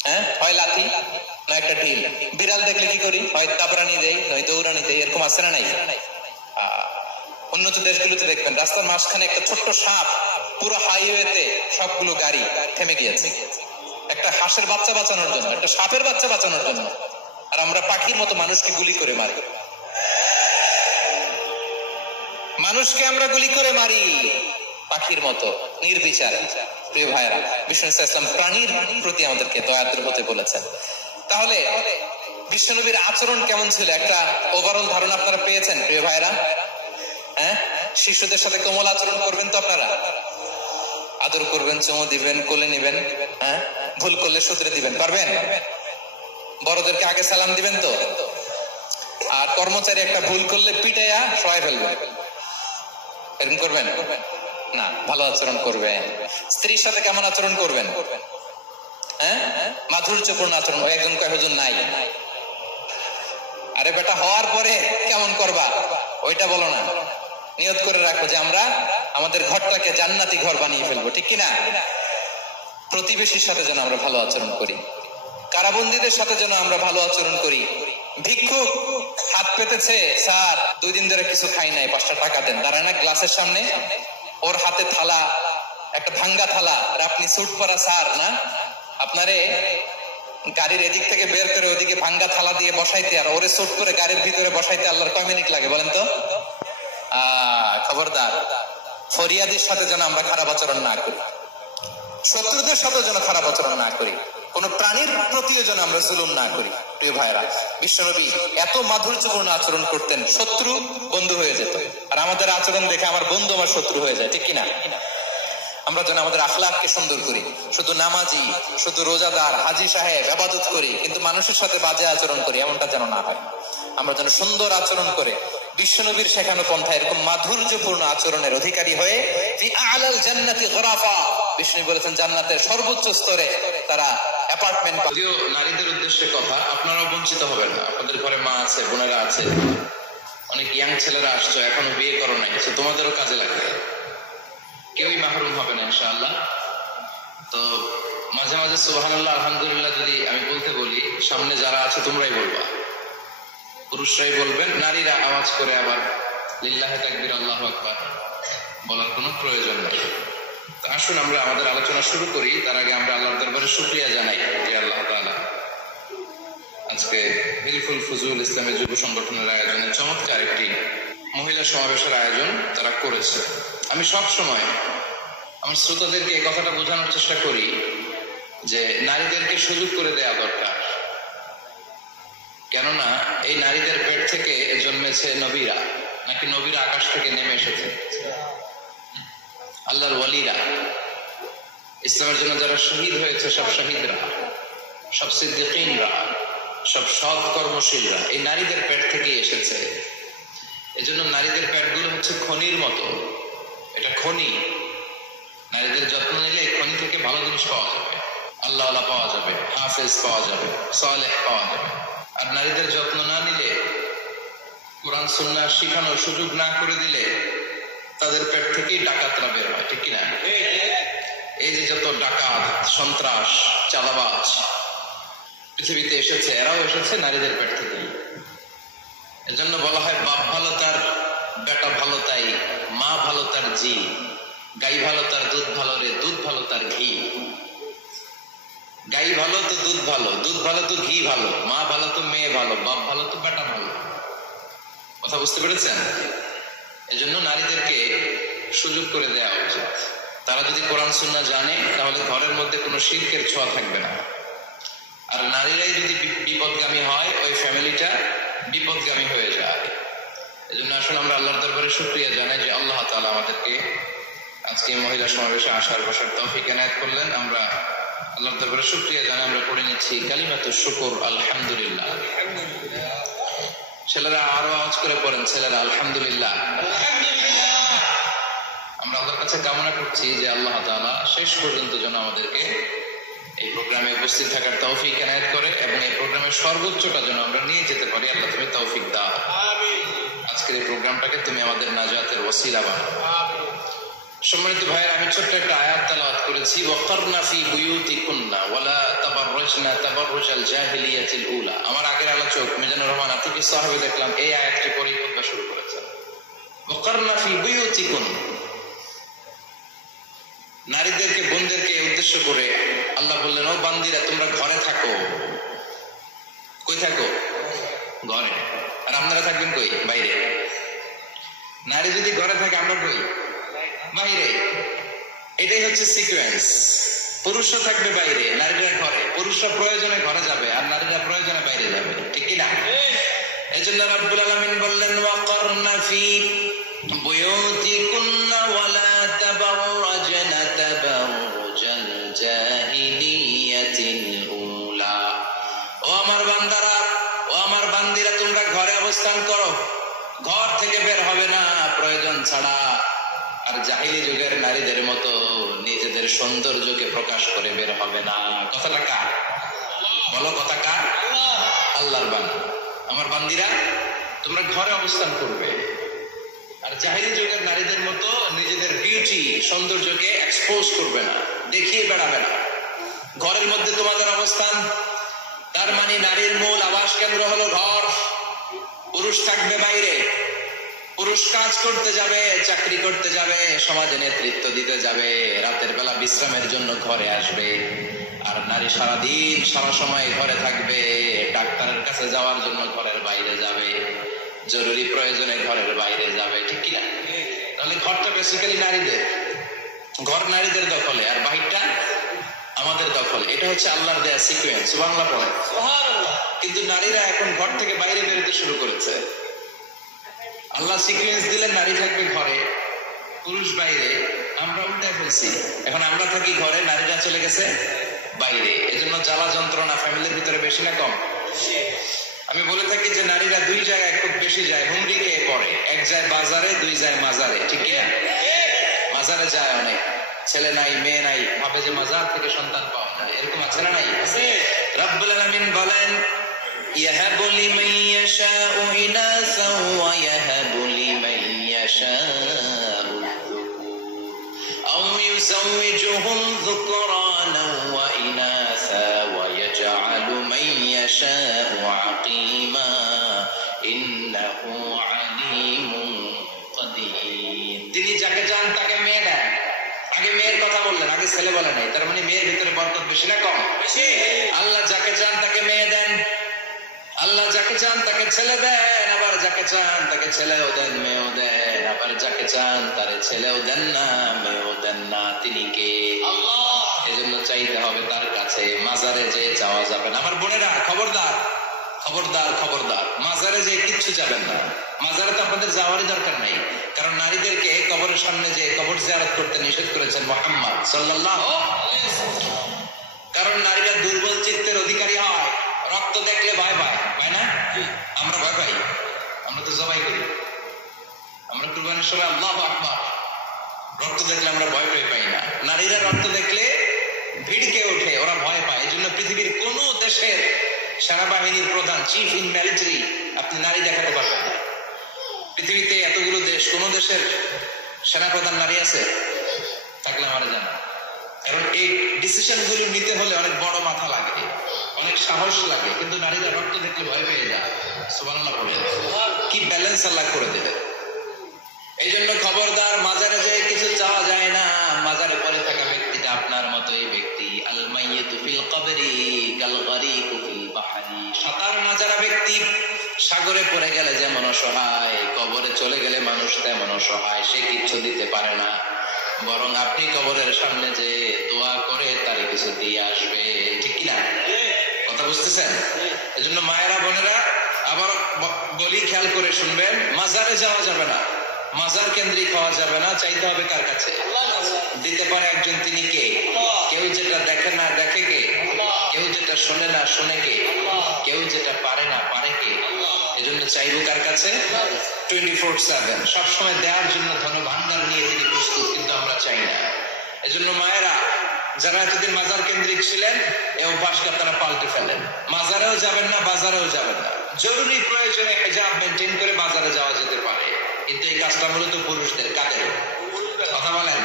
হ্যাঁ, হয় লাথি না একটা ঢিল। বিড়াল দেখলে কি করি? হয় তাবরানি দেয়, নয় দৌড়ানি দেয়। এরকম আছে না নাই? উন্নত দেশগুলোতে দেখবেন রাস্তার মাঝখানে একটা ছোট্ট সাপ, পুরো হাইওয়েতে সবগুলো গাড়ি থেমে গিয়েছে একটা হাঁসের বাচ্চা বাঁচানোর জন্য, একটা সাপের বাচ্চা বাঁচানোর জন্য। আর আমরা পাখির মতো মানুষকে গুলি করে মারি, মানুষকে আমরা গুলি করে মারি পাখির মতো নির্বিচারে। প্রিয় ভাইরা, বিষ্ণু ইসলাম প্রাণীর প্রতি আমাদেরকে দয়াতুর হতে বলেছেন। তাহলে বিশ্বনবীর আচরণ কেমন ছিল একটা ওভারঅল ধারণা আপনারা পেয়েছেন প্রিয় ভাইরা? হ্যাঁ, শিশুদের সাথে কোমল আচরণ করবেন তো আপনারা, আদর করবেন, চুমু দিবেন, কোলে নিবেন। হ্যাঁ, ভুল করলে শুধরে দিবেন, পারবেন? বড়দেরকে আগে সালাম দিবেন তো। আর কর্মচারী একটা ভুল করলে পিটাইয়া সহায় ফেলবেন, এরকম করবেন? না, ভালো আচরণ করবেন। স্ত্রীর সাথে কেমন আচরণ করবেন? হ্যাঁ, মাধুর্যপূর্ণ আচরণ। ওই একজন কয় হুজুর নাই। আরে বেটা, হওয়ার পরে কেমন করবা ওইটা বলো না। নিয়ত করে রাখো যে আমরা আমাদের ঘরটাকে জান্নাতি ঘর বানিয়ে ফেলবো, ঠিক কিনা? প্রতিবেশীর সাথে যেন আমরা ভালো আচরণ করি, কারাবন্দীদের সাথে যেন আমরা ভালো আচরণ করি। ভিক্ষুক হাত পেতেছে, স্যার 2 দিন ধরে কিছু খাই নাই, 5টা টাকা দেন। দাঁড়ায় না গ্লাসের সামনে, ওর হাতে থালা, একটা ভাঙ্গা থালা, আর আপনি স্যুট পরা স্যার না, আপনারে গাড়ির এদিক থেকে বের করে ওদিকে ভাঙ্গা থালা দিয়ে বসাইতে আর ওরে স্যুট করে গাড়ির ভিতরে বসাইতে আল্লাহর কয় মিনিট লাগে বলেন তো? খবরদার, ফরিয়াদির সাথে যেন আমরা খারাপ আচরণ না করি, শত্রুদের সাথে যেন খারাপ আচরণ না করি, কোন প্রাণীর প্রতিও যেন আমরা জুলুম না করি। প্রিয় ভাইরা, বিশ্বনবী এত মাধুর্যপূর্ণ আচরণ করতেন, শত্রু বন্ধু হয়ে যেত। আর আমাদের আচরণ দেখে আমার বন্ধু আমার শত্রু হয়ে যায়, ঠিক কিনা? আমরা যেন আমাদের আখলাককে সুন্দর করি। শুধু নামাজি, শুধু রোজাদার, হাজি সাহেব ইবাদত করি, কিন্তু মানুষের সাথে বাজে আচরণ করি, এমনটা যেন না হয়। আমরা যেন সুন্দর আচরণ করে বিশ্বনবীর শেখানো পন্থা এরকম মাধুর্যপূর্ণ আচরণের অধিকারী হয়ে ফি আ'লাল জান্নাতি গরাফা, বিষ্ণু বলেছেন জান্নাতের সর্বোচ্চ স্তরে তারা অ্যাপার্টমেন্ট। যদিও নারীদের উদ্দেশ্যে কথা, আপনারাও বঞ্চিত হবেন না। আপনাদের ঘরে মা আছে, বোনেরা আছে, অনেক ইয়াং ছেলেরা আসছো, এখনো বিয়ে করো নাই, তো তোমাদেরও কাজে লাগবে। কেউই মাহরুম হবে না ইনশাআল্লাহ। তো মাঝে মাঝে সুবহানাল্লাহ আলহামদুলিল্লাহ যদি আমি বলতে বলি, সামনে যারা আছে তোমরাই বলবা, পুরুষরাই বলবেন, নারীরা আওয়াজ করে আবার লিল্লাহি তাকবীর আল্লাহু আকবার বলার কোনো প্রয়োজন নেই। তো আসুন আমরা আমাদের আলোচনা শুরু করি। তার আগে আমরা আল্লাহর দরবারে শুকরিয়া জানাই যে আল্লাহ তাআলা আজকে হিলফুল ফুজুল ইসলামী যুব সংগঠনের আয়োজনে চমৎকার একটি মহিলা সমাবেশের আয়োজন তারা করেছে। আমি সব সময় আমার শ্রোতাদেরকে এই কথাটা বোঝানোর চেষ্টা করি যে নারীদেরকে সুযোগ করে দেয়া দরকার। কেননা এই নারীদের পেট থেকে জন্মেছে নবীরা, নাকি নবীরা আকাশ থেকে নেমে এসেছে? আল্লাহর ওয়ালিরা, ইসলামের জন্য যারা শহীদ হয়েছে, সব শহীদরা, সব সিদ্দিকীনরা, সব সৎ কর্মশীলরা এই নারীদের পেট থেকেই এসেছে। এজন্য নারীদের পেটগুলো হচ্ছে খনির মতো, এটা খনি। নারীদের যত্ন নিলে খনি থেকে ভালো জিনিস পাওয়া যাবে, আল্লাহওয়ালা পাওয়া যাবে, হাফেজ পাওয়া যাবে, সালেহ পাওয়া যাবে। আর নারীদের যত্ন না নিলে, কোরআন সুন্নাহ শিখানোর সুযোগ না করে দিলে তাদের পেট থেকেই ডাকাতরা বের হয়, ঠিক কিনা? এই যে যত ডাকাত, সন্ত্রাস, চাঁদাবাজ পৃথিবীতে এসেছে, এরাও এসেছে নারীদের পেট থেকেই। এজন্য বলা হয়, বাপ ভালো তার বেটা ভালো তাই, মা ভালো তার জি, গাই ভালো তার দুধ ভালো রে, দুধ ভালো তার ঘি। গাই ভালো তো দুধ ভালো, দুধ ভালো তো ঘি ভালো, মা ভালো তো মেয়ে ভালো, বাপ ভালো তো বেটা ভালো। কথা বুঝতে পেরেছেন? এজন্য নারীদেরকে সুযোগ করে দেওয়া উচিত। তারা যদি কোরআন সুন্নাহ জানে, তাহলে ঘরের মধ্যে কোনো শিরকের ছোঁয়া থাকবে না। আর নারীরাই যদি বিপদগামী হয়, ওই ফ্যামিলিটা বিপদগামী হয়ে যায়। এজন্য আসলে আমরা আল্লাহর দরবারে শুকরিয়া জানাই যে আল্লাহ তাআলা আমাদেরকে আজকে মহিলা সমাবেশে আসার বসার তৌফিক এনায়েত করলেন। আমরা আল্লাহর দরবারে শুকরিয়া জানাই। আমরা পড়ে নিচ্ছি কালিমাতুশ শুকর, আলহামদুলিল্লাহ। ছেলেরা আরো আওয়াজ করে পড়েন, ছেলেরা আলহামদুলিল্লাহ। আমরা আল্লাহর কাছে কামনা করছি যে আল্লাহ তাআলা শেষ পর্যন্ত যেন আমাদেরকে এই প্রোগ্রামে উপস্থিত থাকার তৌফিক এনায়েত করে এবং এই প্রোগ্রামের সর্বোচ্চটা যেন আমরা নিয়ে যেতে পারি। আল্লাহ তুমি তৌফিক দাও। আজকের এই প্রোগ্রামটাকে তুমি আমাদের নাজাতের ওসিলা বানাও। সম্মানিত ভাই, আমি ছোট্ট একটা আয়াত তেলাওয়াত করেছি, ওয়াকারনা ফি বুয়ুতিকুন্না ওয়ালা তাবাররাজনা তাবাররুজাল জাহিলিয়াতিল উলা। আমার আগের আলোচক মিজানুর রহমান আতিকি সাহেব দেখলাম এই আয়াতটি পড়েই খুতবা শুরু করেছেন। ওয়াকারনা ফি বুয়ুতিকুন্না, নারীদেরকে, বোনদেরকে উদ্দেশ্য করে আল্লাহ বললেন, ও বান্দিরা তোমরা ঘরে থাকো। কই থাকো? ঘরে। আর আপনারা থাকবেন কই? বাইরে। নারী যদি ঘরে থাকে, আমরা কই? বাইরে। এটাই হচ্ছে সিকোয়েন্স। পুরুষরা থাকবে বাইরে, নারীরা ঘরে। পুরুষরা প্রয়োজনে ঘরে যাবে আর নারীরা প্রয়োজনে বাইরে যাবে, ঠিক কিনা? এই জন্য রাব্বুল আলামিন বললেন, ওয়াকারনা ফি বুয়ুতিকুন্না ওয়ালা তাবাররাজনা তাবাররুজাল জাহিলিয়াতিল উলা। ও আমার বান্দারা, ও আমার বান্দিরা, তোমরা ঘরে অবস্থান করো, ঘর থেকে বের হবে না প্রয়োজন ছাড়া। আর জাহিলি যুগের নারীদের মতো নিজেদের সৌন্দর্যকে প্রকাশ করে বের হবে না। কথাটা কার? বলো, কথা কার? আল্লাহর বান্দা। আমার বান্দিরা, তোমরা ঘরে অবস্থান করবে, আর জাহিলি যুগের নারীদের মতো নিজেদের বিউটি, সৌন্দর্যকে এক্সপোজ করবে না, দেখিয়ে বেড়াবে না। ঘরের মধ্যে তোমাদের অবস্থান, তার মানে নারীর মূল আবাস কেন্দ্র হলো ঘর। পুরুষ থাকবে বাইরে, পুরুষ কাজ করতে যাবে, চাকরি করতে যাবে, সমাজে নেতৃত্ব দিতে যাবে, রাতের বেলা বিশ্রামের জন্য ঘরে আসবে। আর নারী সারাদিন সারা সময় ঘরে থাকবে, ডাক্তারের কাছে যাওয়ার জন্য ঘরের বাইরে যাবে, জরুরি প্রয়োজনে ঘরের বাইরে যাবে, ঠিক কিনা? তাহলে ঘরটা বেসিক্যালি নারীদের, ঘর নারীদের দখলে, আর বাহিরটা আমাদের দখলে। এটা হচ্ছে আল্লাহর দেয়া সিকোয়েন্স। সুবহানাল্লাহ পড়ে। কিন্তু নারীরা এখন ঘর থেকে বাইরে বেরোতে শুরু করেছে। আল্লাহ সিকোয়েন্স দিলেন নারী থাকবে ঘরে, পুরুষ বাইরে। আমরা উল্টায় ফেলছি, এখন আমরা থাকি ঘরে, নারীরা চলে গেছে বাইরে। এজন্য জ্বালা যন্ত্রণা ফ্যামিলির ভিতরে বেশি না কম? আমি বলে থাকি যে নারীরা দুই জায়গায় খুব বেশি যায়, হুমড়ি খেয়ে পড়ে। এক যায় বাজারে, দুই যায় মাজারে, ঠিক কিনা? মাজারে যায় অনেক, ছেলে নাই মেয়ে নাই, ভাবে যে মাজার থেকে সন্তান পাওয়া যায়। এরকম আছে না নাই? রব্বুল আলামিন বলেন, ইয়াহাবু লিমান ইয়াশাউ ইনাসান ওয়া ইয়াহাবু লিমান ইয়াশাউ আও ইউযাওয়িজুহুম যুকরানান ওয়া ইনাসা ওয়া ইয়াজআলু মান ইয়াশাউ আকিমা ইন্নাহু আলিমুন কাদির। তিনি যাকে চান তাকে মেয়ে দেন। আগে মেয়ের কথা বললেন, আগে ছেলে বলে নাই। তার মানে মেয়ের ভিতরে বরকত বেশি না কম? বেশি। আল্লাহ যাকে চান তাকে মেয়ে দেন, আল্লাহ যাকে চান তাকে ছেলে দেন, আবার যাকে চান তাকে ছেলেও দেন, মেয়েও দেন, আবার যাকে চান তারে ছেলেও দেন না, মেয়েও দেন না। তিনি কে? আল্লাহ। এজন্য চাইতে হবে তার কাছে, মাজারে যে চাওয়া যাবে না। আমার বোনেরা খবরদার, খবরদার, খবরদার, মাজারে যে কিচ্ছু যাবেন না। মাজারে তো আপনাদের যাওয়ারই দরকার নেই, কারণ নারীদেরকে কবরের সামনে যে কবর জিয়ারত করতে নিষেধ করেছেন মুহাম্মদ সাল্লাল্লাহু আলাইহি ওয়াসাল্লাম। কারণ নারীরা দুর্বল চিত্তের অধিকারী হয়, রক্ত দেখলে ভয় পায়, পায় না? আমরা ভয় পাই, আমরা তো জবাই করি, আমরা কুরবানির সময় আল্লাহু আকবার, রক্ত দেখলে আমরা ভয় পাই না। নারীরা রক্ত দেখলে ভিড়কে ওঠে, ওরা ভয় পায়। এই জন্য পৃথিবীর কোন দেশের সেনাবাহিনীর প্রধান, চিফ ইন মিলিটারি, আপনি নারী দেখাতে পারবেন না। পৃথিবীতে এতগুলো দেশ, কোন দেশের সেনাপ্রধান নারী আছে? থাকলে আমার জানা। কারণ এই ডিসিশন গুলো নিতে হলে অনেক বড় মাথা লাগে, অনেক সাহস লাগে, কিন্তু নারীরা রক্ত দেখলে ভয় পেয়ে যায়। সুবহানাল্লাহ বলে, কি ব্যালেন্স আল্লাহ করে দেবে। এই জন্য খবরদার, মাজারে যে কিছু চাওয়া যায় না। মাজারে পড়ে থাকা ব্যক্তিটা আপনার মতোই ব্যক্তি। আল মাইয়িতু ফিল কবরি কাল গারিকু ফিল বাহরি। সাঁতার না জানা ব্যক্তি সাগরে পড়ে গেলে যেমন অসহায়, কবরে চলে গেলে মানুষ তেমন অসহায়। সে কিচ্ছু দিতে পারে না, বরং আপনি কবরের সামনে যে দোয়া করে তারে কিছু দিয়ে আসবে, ঠিক কিনা? কথা বুঝতেছেন? এজন্য মায়েরা, বোনেরা, আবার বলি, খেয়াল করে শুনবেন, মাজারে যাওয়া যাবে না, মাজার কেন্দ্রিক হওয়া যাবে না। চাইতে হবে কার কাছে? দিতে পারে একজন, তিনি কে? কেউ যেটা দেখে না দেখে কে? কেউ যেটা শোনে না শোনে কে? কেউ যেটা পারে না পারে কে? এজন্য চাইবো কার কাছে? 24/7 সবসময় দেওয়ার জন্য ধন ভান্ডার নিয়ে তিনি প্রস্তুত, কিন্তু আমরা চাই না। এজন্য মায়েরা যারা এতদিন মাজার কেন্দ্রিক ছিলেন, এই অভ্যাসটা তারা পাল্টে ফেলেন। মাজারেও যাবেন না, বাজারেও যাবেন না। জরুরি প্রয়োজনে হিজাব মেনটেন করে বাজারে যাওয়া যেতে পারে, কিন্তু এই কাজটা মূলত পুরুষদের। কাদের কথা বলেন?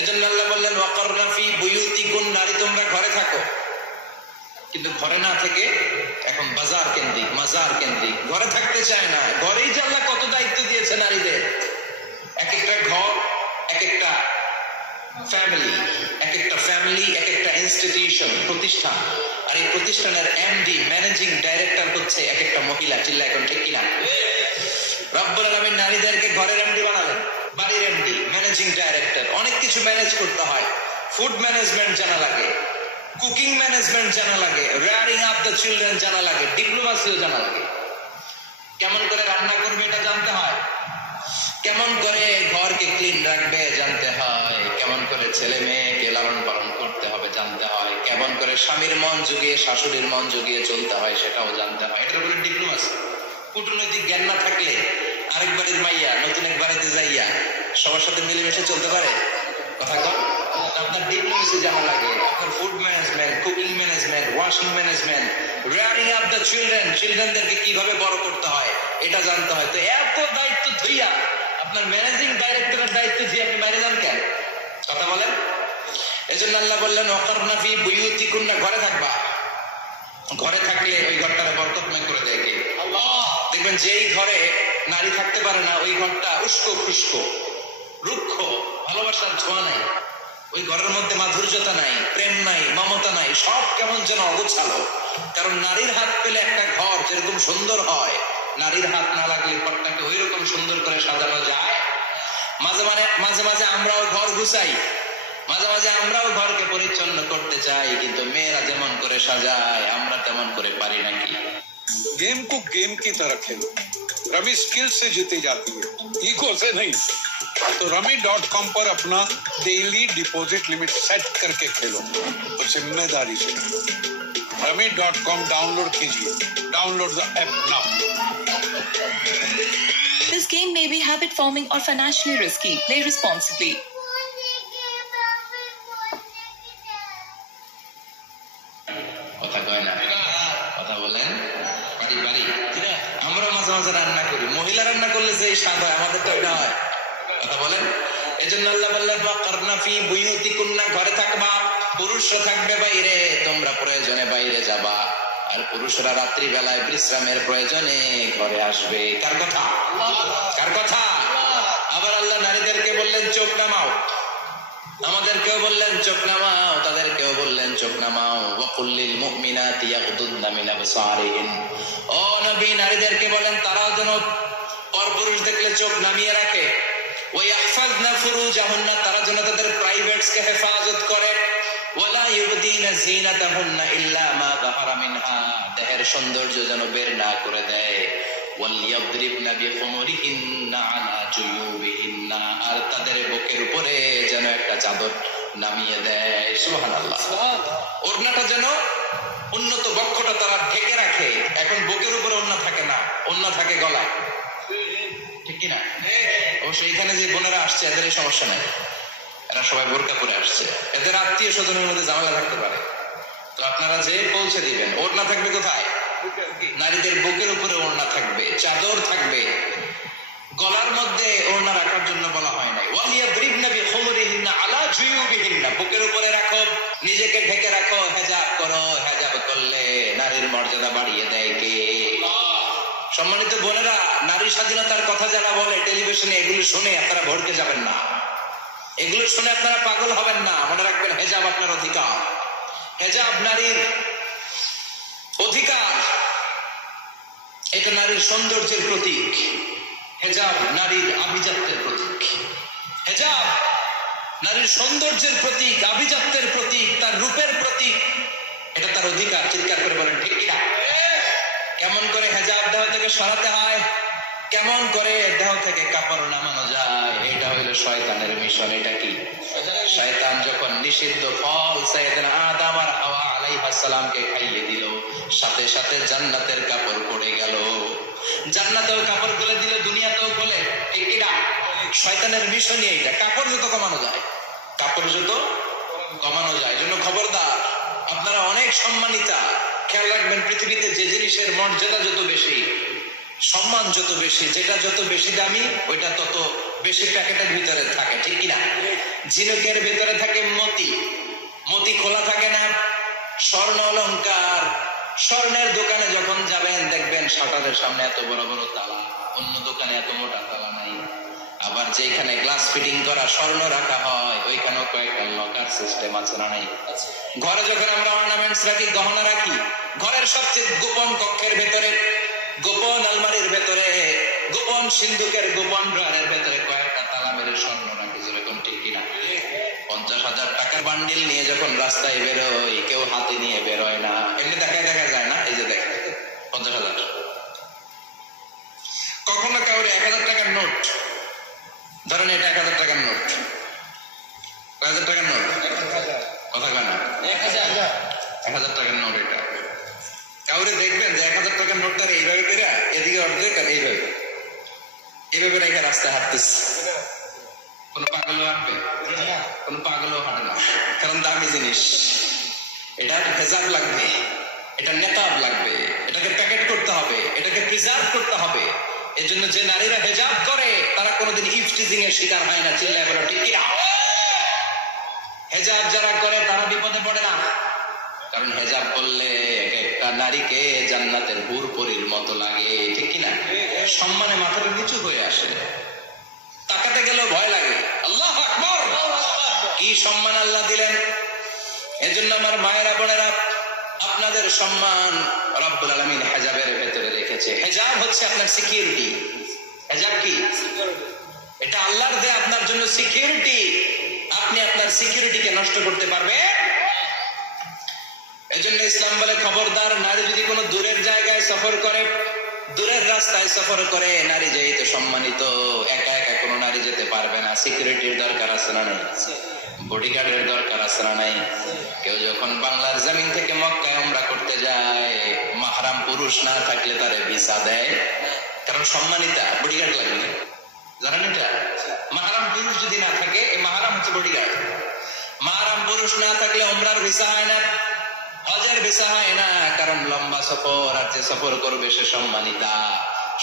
এজন্য আল্লাহ বললেন, ওয়াকারনা ফি বুয়ুতিকুন, নারী তোমরা ঘরে থাকো। কিন্তু ঘরে না থেকে এখন বাজার কেন্দ্রিক, মাজার কেন্দ্রিক, ঘরে থাকতে চায় না। ঘরেই যে আল্লাহ কত দায়িত্ব দিয়েছে নারীদের। এক একটা ঘর, এক একটা ফ্যামিলি, এক একটা ফ্যামিলি, এক একটা ইনস্টিটিউশন, প্রতিষ্ঠান। আর এই প্রতিষ্ঠানের এমডি, ম্যানেজিং ডাইরেক্টর হচ্ছে এক একটা মহিলা। চিল্লা এখন, ঠিক কিনা? রব্বুল আলামিন নারীদেরকে ঘরের এমডি বানালেন, বাড়ির এমডি, ম্যানেজিং ডাইরেক্টর। অনেক কিছু ম্যানেজ করতে হয়। ফুড ম্যানেজমেন্ট জানা লাগে, কুকিং ম্যানেজমেন্ট জানা লাগে, রেয়ারিং আপ দ্য চিলড্রেন জানা লাগে, ডিপ্লোমাসিও জানা লাগে। কেমন করে রান্না করবে এটা জানতে হয়, কেমন করে ঘরকে ক্লিন রাখবে জানতে হয়, কেমন করে ছেলে মেয়েকে লালন পালন করতে হবে জানতে হয়, কেমন করে স্বামীর মন জুগিয়ে শাশুড়ির মন জুগিয়ে চলতে হয় সেটাও জানতে হয়। এটা বলে ডিপ্লোমাসি। কূটনৈতিক জ্ঞান না থাকলে আরেক বাড়ির মাইয়া নতুন এক বাড়িতে যাইয়া সবার সাথে মিলেমিশে চলতে পারে? কথা কন। আপনার ডিপ্লোমেসি জানা লাগে, আপনার food management, cooking management, washing management, rearing up the চিলড্রেনদেরকে কিভাবে বড় করতে হয় এটা জানতে হয়। তো এত দায়িত্ব ধুইয়া আপনার ম্যানেজিং ডাইরেক্টরের দায়িত্ব দিয়ে আপনি বাইরে যান কেন? কথা বলেন। এই জন্য আল্লাহ বললেন ওয়াকারনা ফি বুয়ুতিকুন্না, ঘরে থাকবা। ঘরে থাকলে ওই ঘরটারে বরকতময় করে দেয় কে? আল্লাহ। দেখবেন যেই ঘরে নারী থাকতে পারে না ওই ঘরটা উস্কো খুস্কো, রুক্ষ, ভালোবাসার ছোঁয়া নাই, ওই ঘরের মধ্যে মাধুর্যতা নাই, প্রেম নাই, মমতা নাই, সব কেমন যেন অগোছালো। কারণ নারীর হাত পেলে একটা ঘর যেরকম সুন্দর হয়, নারীর হাত না লাগলে ঘরটাকে ওই রকম সুন্দর করে সাজানো যায়। মাঝে মাঝে আমরাও ঘর গুছাই, মাঝে মাঝে আমরাও ঘরকে পরিচ্ছন্ন করতে চাই, কিন্তু মেয়েরা যেমন করে সাজায় আমরা তেমন করে পারি নাকি? गेम को गेम की तरह खेलो। रमी स्किल से जीती जाती है, ईगो से नहीं। तो Rummy.com पर अपना डेली डिपॉजिट लिमिट सेट करके खेलो और जिम्मेदारी से। Rummy.com डाउनलोड कीजिए। Download the app now. This game may be habit forming or financially risky. Play responsibly. কথা কয় না, কথা বলেন। বাড়ি বাড়ি আমরা মাঝে মাঝে রান্না করি, মহিলা রান্না করলে যে স্বাদ হয় আমাদের তো ওইটা হয়। কথা বলেন। এই জন্য আল্লাহ বললেন ওয়াকারনা ফি বুয়ুতিকুন্না, ঘরে থাকবা। পুরুষরা থাকবে বাইরে, তোমরা প্রয়োজনে বাইরে যাবা। আর পুরুষরা রাত্রি বেলায় বিশ্রামের প্রয়োজনে ঘরে আসবে। কার কথা? কার কথা? আবার আল্লাহ নারীদেরকে বললেন চোখ নামাও, আমাদেরকেও বললেন চোখ নামাও, তাদেরকেও বললেন চোখ নামাও। ওয়াকুল্লিল মুমিনাতি ইয়াগদুদনা মিন আবসারিহিন, ও নবী নারীদেরকে বলেন তারাও যেন পরপুরুষ দেখলে চোখ নামিয়ে রাখে। ওয়াহফাজনা ফুরুজাহুন্না, তারা যেন তাদের প্রাইভেটসকে হেফাজত করে। ওয়ালা ইউবদিনা যিনাতাহুন্না ইল্লা মা যাহারা মিনহা, দেহের সৌন্দর্য যেন বের না করে দেয়। ওয়ালিয়াদরিবনা বিখুমুরিহিন্না আলা জুয়ুবিহিন্না, আর তাদের বুকের উপরে যেন একটা চাদর নামিয়ে দেয়। সুবহানাল্লাহ। ওড়নাটা যেন উন্নত বক্ষটা তারা ঢেকে রাখে। এখন বুকের উপরে ওড়না থাকে না, ওড়না থাকে গলায়, ঠিক কিনা? অবশ্য এইখানে যে বোনেরা আসছে এদের এই সমস্যা নাই, এরা সবাই বোরকা পরে আসছে, এদের আত্মীয় স্বজনের মধ্যে ঝামেলা থাকতে পারে। তো আপনারা যে পৌঁছে দিবেন, ওড়না থাকবে কোথায়? নারীদের বুকের উপরে ওড়না থাকবে, চাদর থাকবে, গলার মধ্যে ওড়না রাখার জন্য বলা হয় নাই। ওয়ালিয়াদরিবনা বিখুমুরিহিন্না আলা জুয়ুবিহিন্না, বুকের উপরে রাখো, নিজেকে ঢেকে রাখো, হেজাব করো। হেজাব করলে নারীর মর্যাদা বাড়িয়ে দেয় কে? সম্মানিত বোনেরা, নারী স্বাধীনতার কথা যারা বলে টেলিভিশনে, এগুলো শুনে আপনারা ভড়কে যাবেন না, এগুলো শুনে আপনারা পাগল হবেন না। মনে রাখবেন হেজাব আপনার অধিকার, হেজাব নারীর অধিকার, এটা নারীর সৌন্দর্যের প্রতীক। হেজাব নারীর আভিজাত্যের প্রতীক। হেজাব নারীর সৌন্দর্যের প্রতীক, আভিজাত্যের প্রতীক, তার রূপের প্রতীক। এটা তার অধিকার। চিৎকার করে বলেন ঠিক কিনা? কেমন করে হেজাব দেহ থেকে সরাতে হয়, কেমন করে দেহ থেকে কাপড় নামানো যায়, এটা হইল শয়তানের মিশন। এটা কি? শয়তান যখন নিষিদ্ধ ফল সাইয়েদনা আদম আর হাওয়া আলাইহিস সালামকে খাইয়ে দিল, সাথে সাথে জান্নাতের কাপড় পড়ে গেল। জান্নাতেও কাপড় খুলে দিল, দুনিয়াতেও খুলে, ঠিক কিনা? শয়তানের মিশনই এইটা, কাপড় যত কমানো যায়, কাপড় যত কমানো যায়। এই জন্য খবরদার, আপনারা অনেক সম্মানিতা, খেয়াল রাখবেন পৃথিবীতে যে জিনিসের মর্যাদা যত বেশি, সম্মান যত বেশি, যেটা যত বেশি দামি ওইটা তত বেশি প্যাকেটের ভিতরে থাকে, ঠিক কিনা? ঝিনুকের ভিতরে থাকে মতি, মতি খোলা থাকে না। স্বর্ণ অলংকার, স্বর্ণের দোকানে যখন যাবেন দেখবেন শাটারের সামনে এত বড় বড় তালা, অন্য দোকানে এত মোটা তালা নাই। আবার যেখানে গ্লাস ফিটিং করা স্বর্ণ রাখা হয় ওইখানেও কয়েকটা লকার সিস্টেম আছে না নাই? ঘরে যখন আমরা অর্নামেন্টস রাখি, গহনা রাখি, ঘরের সবচেয়ে গোপন কক্ষের ভেতরে, গোপন আলমারির ভেতরে, গোপন সিন্ধুকের গোপন ড্রয়ারের ভেতরে কয়েকটা তালা মেরে স্বর্ণ রাখি, যেরকম ঠিক কিনা? 50,000 টাকার বান্ডিল নিয়ে যখন রাস্তায় বেরোয়, কেউ হাতে নিয়ে বেরোয় না, এমনি দেখা যায় না? এই যে দেখেন 50,000। কখনো কাউরে 1,000 টাকার নোট, ধরেন এটা 1,000 টাকার নোট, 1,000 টাকার নোট, কথা কয় না? 1,000 টাকার নোট। এটা কাউরে দেখবেন যে 1,000 টাকার নোটটার এইভাবে করে এদিকে অর্ধেক আর এইভাবে রেখে রাস্তায় হাঁটতেছে, কোন পাগলও হাঁটবে? কোন পাগলও হাঁটে না, কারণ দামি জিনিস। এটার হেজাব লাগবে, এটা নেকাব লাগবে, এটাকে প্যাকেট করতে হবে, এটাকে প্রিজার্ভ করতে হবে। এই জন্য যে নারীরা হেজাব করে তারা কোনোদিন ইফটিজিং এর শিকার হয় না। চিল্লায় বলো ঠিক কিনা? হেজাব যারা করে তারা বিপদে পড়ে না, কারণ হেজাব করলে একটা নারীকে জান্নাতের হুরপরীর মতো লাগে, ঠিক কিনা? সম্মানে মাথাটা নিচু হয়ে আসে, তাকাতে গেলেও ভয় লাগে। আল্লাহু আকবার, কি সম্মান আল্লাহ দিলেন! এজন্য আমার মায়েরা বোনেরা, আপনাদের সম্মান রব্বুল আলামিন হেজাবের ভেতরে রেখেছে। হেজাব হচ্ছে আপনার সিকিউরিটি। হেজাব কি? এটা আল্লাহর দেয়া আপনার জন্য সিকিউরিটি। আপনি আপনার সিকিউরিটিকে নষ্ট করতে পারবে? এজন্য ইসলাম বলে খবরদার, নারী যদি কোনো দূরের জায়গায় সফর করে, দূরের রাস্তায় সফর করে, নারী যেহেতু সম্মানিত, একা একা কোনো নারী যেতে পারবে না। সিকিউরিটির দরকার আছে না নাই? বডিগার্ডের দরকার আছে না নাই? কেউ যখন বাংলার জমিন থেকে মক্কায় উমরা করতে যায়, মাহরাম পুরুষ না থাকলে তারে ভিসা দেয়, কারণ সম্মানিতা। বডিগার্ড লাগবে, জানেন এটা? মাহরাম পুরুষ যদি না থাকে, এই মাহরাম হচ্ছে বডিগার্ড। মাহরাম পুরুষ না থাকলে উমরার ভিসা হয় না, হজের ভিসা হয় না, কারণ লম্বা সফর, আর যে সফর করবে সে সম্মানিতা।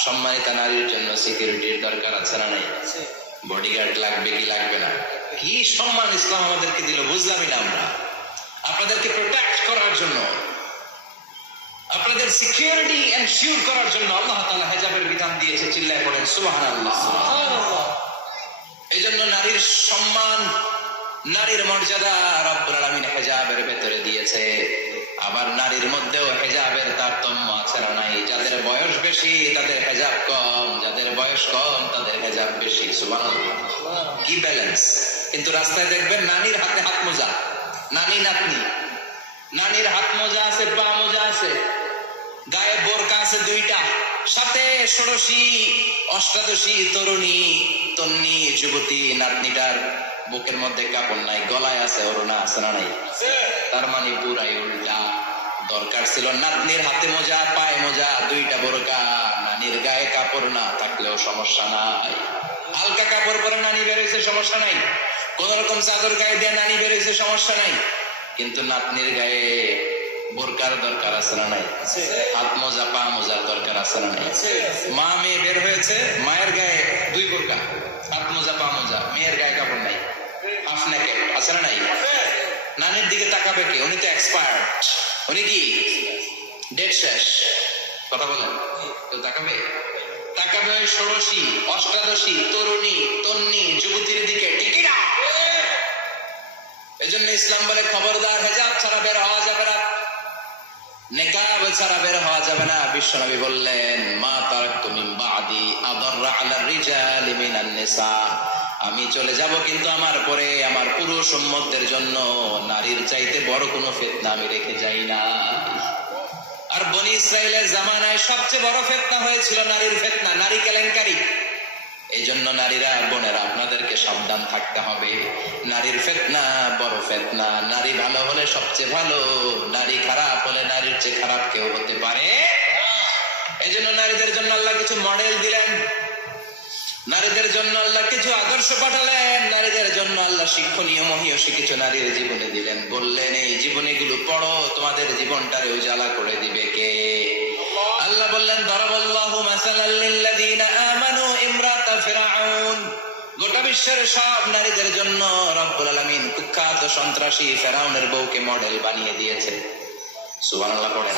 সম্মানিতা নারীর জন্য সিকিউরিটির দরকার আছে না নাই? বডিগার্ড লাগবে কি লাগবে না? কি সম্মান ইসলাম আমাদেরকে দিল বুঝলামই না আমরা। আপনাদেরকে প্রোটেক্ট করার জন্য, আপনাদের সিকিউরিটি এনশিওর করার জন্য আল্লাহ তাআলা হেজাবের বিধান দিয়েছে। চিল্লায় পড়েন সুবহানাল্লাহ। এই জন্য নারীর সম্মান, নারীর মর্যাদা রব্বুল আলামিন হেজাবের ভেতরে দিয়েছে। আবার নারীর মধ্যেও হেজাবের তারতম্য আছে না নাই? যাদের বয়স বেশি তাদের হেজাব কম, যাদের বয়স কম তাদের হেজাব বেশি। সুবহানাল্লাহ, কি ব্যালেন্স! কিন্তু রাস্তায় দেখবেন নানির হাতে হাত মোজা, নানি নাতনি, নানির হাত মোজা আছে, পা মোজা আছে, গায়ে বোরকা আছে দুইটা, সাথে ষোড়শী অষ্টাদশী তরুণী তন্নি যুবতী নাতনিটার বুকের মধ্যে কাপড় নাই, গলায় আছে ওড়না, আছে না নাই? তার মানে পুরাই উল্টা। দরকার ছিল নাতনির হাতে মোজা, পায়ে মোজা, দুইটা বোরকা। নানির গায়ে কাপড় না থাকলেও সমস্যা নাই, হালকা কাপড় পরে নানি বেরোইছে সমস্যা নাই, কোন রকম চাদর গায়ে দিয়ে নানি বেরোইছে সমস্যা নাই। কিন্তু নাতনির গায়ে বোরকার দরকার আছে না নাই? হাত মোজা, পা মোজার দরকার আছে না নাই? মা মেয়ে বের হয়েছে, মায়ের গায়ে দুই বোরকা, হাত মোজা, পা মোজা, মেয়ের গায়ে কাপড় নাই, হাফ নেকেড, আছে না নাই? নানির দিকে তাকাবে কে? উনি তো এক্সপায়ার্ড, উনি কি ডেট শেষ। কথা বলেন, কেউ তাকাবে? তাকাবে ষোড়শী অষ্টাদশী তরুণী তন্নি যুবতীর দিকে, ঠিক না? এই জন্য ইসলাম বলে খবরদার, হেজাব ছাড়া বের হওয়া যাবে না, নেকাব ছাড়া বের হওয়া যাবে না। বিশ্বনবী বললেন, মা তারাকতু মিন বাদি আদাররা আলা রিজালি মিনান নিসা, আমি চলে যাব কিন্তু আমার পরে আমার পুরুষ উম্মতদের জন্য নারীর চাইতে বড় কোনো ফিতনা আমি রেখে যাই না। আর বনি ইসরাইলের জামানায় সবচেয়ে বড় ফিতনা হয়েছিল নারীর ফিতনা, নারী কেলেঙ্কারি। এই জন্য নারীরা, বোনেরা, আপনাদেরকে সাবধান থাকতে হবে। নারীর ফিতনা বড় ফিতনা। নারী ভালো হলে সবচেয়ে ভালো, নারী খারাপ হলে নারীর চেয়ে খারাপ কেউ হতে পারে। এই জন্য নারীদের জন্য আল্লাহ কিছু মডেল দিলেন, নারীদের জন্য আল্লাহ কিছু আদর্শ পাঠালেন, নারীদের জন্য আল্লাহ শিক্ষণীয় মহীয়সী কিছু নারীর জীবনে দিলেন। বললেন, এই জীবনীগুলো পড়ো, তোমাদের জীবনটারে উজালা করে দিবে কে? আল্লাহ বললেন, দরাবাল্লাহু মাসালাল লিল্লাযীনা আমানু ইমরাতা ফিরআউন। গোটা বিশ্বের সব নারীদের জন্য রব্বুল আলামিন কুখ্যাত সন্ত্রাসী ফেরাউনের বউকে মডেল বানিয়ে দিয়েছে। সুবহানাল্লাহ পড়েন।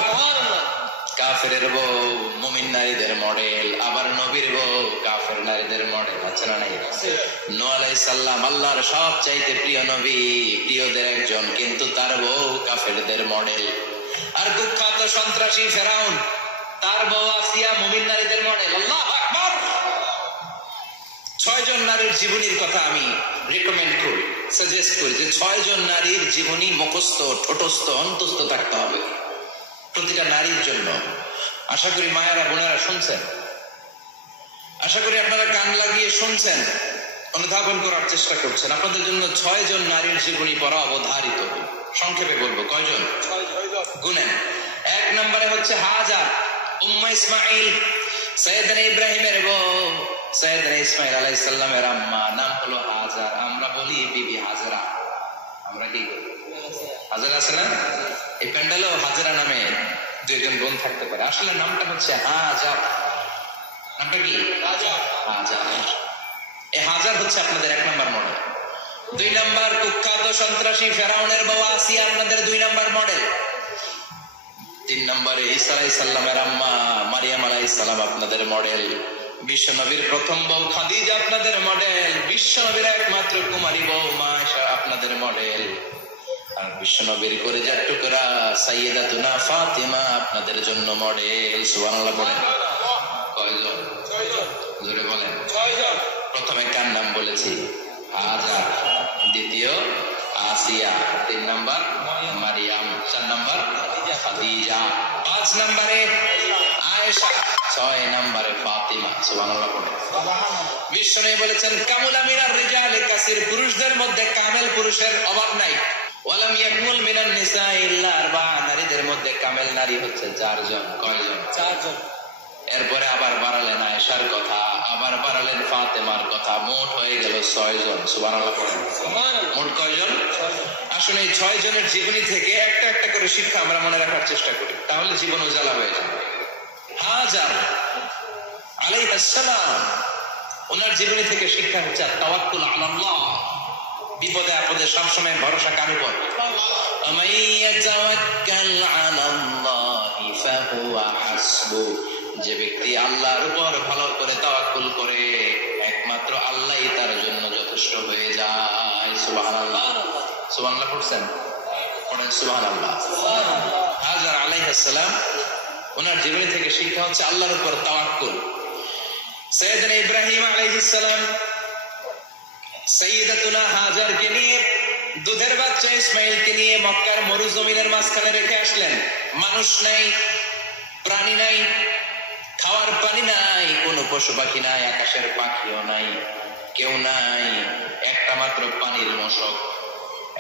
কাফেরের বউ মুমিন নারীদের মডেল, আবার নবীর বউ কাফের নারীদের মডেল, আছে না নাই? নূহ আলাইহিস সালাম আল্লাহর সবচাইতে প্রিয় নবী, প্রিয়দের একজন, কিন্তু তার বউ কাফেরদের মডেল। আর কুখ্যাত সন্ত্রাসী ফেরাউন, তার বউ আসিয়া মুমিন নারীদের মডেল। আল্লাহু আকবার। 6 জন নারীর জীবনীর কথা আমি রিকমেন্ড করি, সাজেস্ট করি যে 6 জন নারীর জীবনী মুখস্থ, ঠোঁটস্থ, অন্তস্থ থাকতে হবে প্রতিটা নারীর জন্য। আশা করি মায়েরা বোনেরা শুনছেন, আশা করি আপনারা কান লাগিয়ে শুনছেন, অনুধাবন করার চেষ্টা করছেন। আপনাদের জন্য 6 জন নারীর জীবনী পড়া অবধারিত। সংক্ষেপে বলবো, কয়জন? গুনেন। 1 নম্বরে হচ্ছে হাজার, উম্মে ইসমাইল, সাইয়েদনা ইব্রাহিমের বউ, সাইয়েদনা ইসমাইল আলাইহিস সালামের আম্মা নাম হলো হাজার, আমরা বলি বিবি হাজরা। আমরা কি করি? হাজরা আছে না? এই প্যান্ডেলেও হাজরা নামে দুইজন বোন থাকতে পারে, আসলে নামটা হচ্ছে হাজার। নামটা কি? হাজার। এই হাজার হচ্ছে আপনাদের 1 নম্বর মডেল। 2 নম্বর কুখ্যাত সন্ত্রাসী ফেরাউনের বউ আসিয়া আপনাদের 2 নম্বর মডেল। 3 নম্বরে ঈসা আলাইহিস সালামের আম্মা মারিয়াম আলাইহিস সালাম আপনাদের মডেল। বিশ্বনবীর প্রথম বউ খাদিজা আপনাদের মডেল। বিশ্বনবীর একমাত্র কুমারী বউ মা আয়েশা আপনাদের মডেল। আর বিশ্বনবীর কলিজার টুকরা সাইয়্যিদাতুনা ফাতিমা আপনাদের জন্য মডেল। সুবহানাল্লাহ বলেন। কয়জন? জোরে বলেন। প্রথমে কার নাম বলেছি? হাজার। দ্বিতীয় আসিয়া। 3 নম্বর মারিয়াম। 4 নম্বর খাদিজা। 5 নম্বরে আয়েশা। 6 নম্বরে ফাতিমা। সুবহানাল্লাহ বলেন। বিশ্বনবী বলেছেন কামুলা মিনার রিজালি কাসির, পুরুষদের মধ্যে কামেল পুরুষের অভাব নাই। ওয়ালাম ইয়াকমুল মিনান নিসা ইল্লা 4, নারীদের মধ্যে কামেল নারী হচ্ছে 4 জন। কয়জন? 4 জন। এরপরে আবার বাড়ালেন আয়েশার কথা, আবার বাড়ালেন ফাতেমার কথা, মোট হয়ে গেল 6 জন। সুবহানাল্লাহ পড়েন। মোট কয়জন? আসলে এই 6 জনের জীবনী থেকে একটা একটা করে শিক্ষা আমরা মনে রাখার চেষ্টা করি, তাহলে জীবন উজালা হয়ে যাবে। হাজার আলাইহিস সালাম, ওনার জীবনী থেকে শিক্ষা হচ্ছে তাওয়াক্কুল আলাল্লাহ, বিপদে আপদে সবসময় ভরসা কার উপর? আমাইয়াতাওয়াক্কাল আলাল্লাহি ফাহুয়া হাসবু, যে ব্যক্তি আল্লাহর উপর ভালো করে তাওয়াক্কুল করে একমাত্র আল্লাহই তার জন্য যথেষ্ট হয়ে যায়। সুবহানাল্লাহ। সুবহানাল্লাহ পড়ছেন? পড়েন সুবহানাল্লাহ। হাজার আলাইহিস সালাম, ওনার জীবনী থেকে শিক্ষা হচ্ছে আল্লাহর উপর তাওয়াক্কুল। সাইয়েদনা ইব্রাহিম আলাইহিস সালাম সাইয়্যিদাতুনা হাজারকে নিয়ে, দুধের বাচ্চা ইসমাইলকে নিয়ে মক্কার মরুজমিনের মাঝখানে রেখে আসলেন। মানুষ নাই, প্রাণী নাই, খাওয়ার পানি নাই, কোনো পশু পাখি নাই, আকাশের পাখিও নাই, কেউ নাই, একটা মাত্র পানির মশক।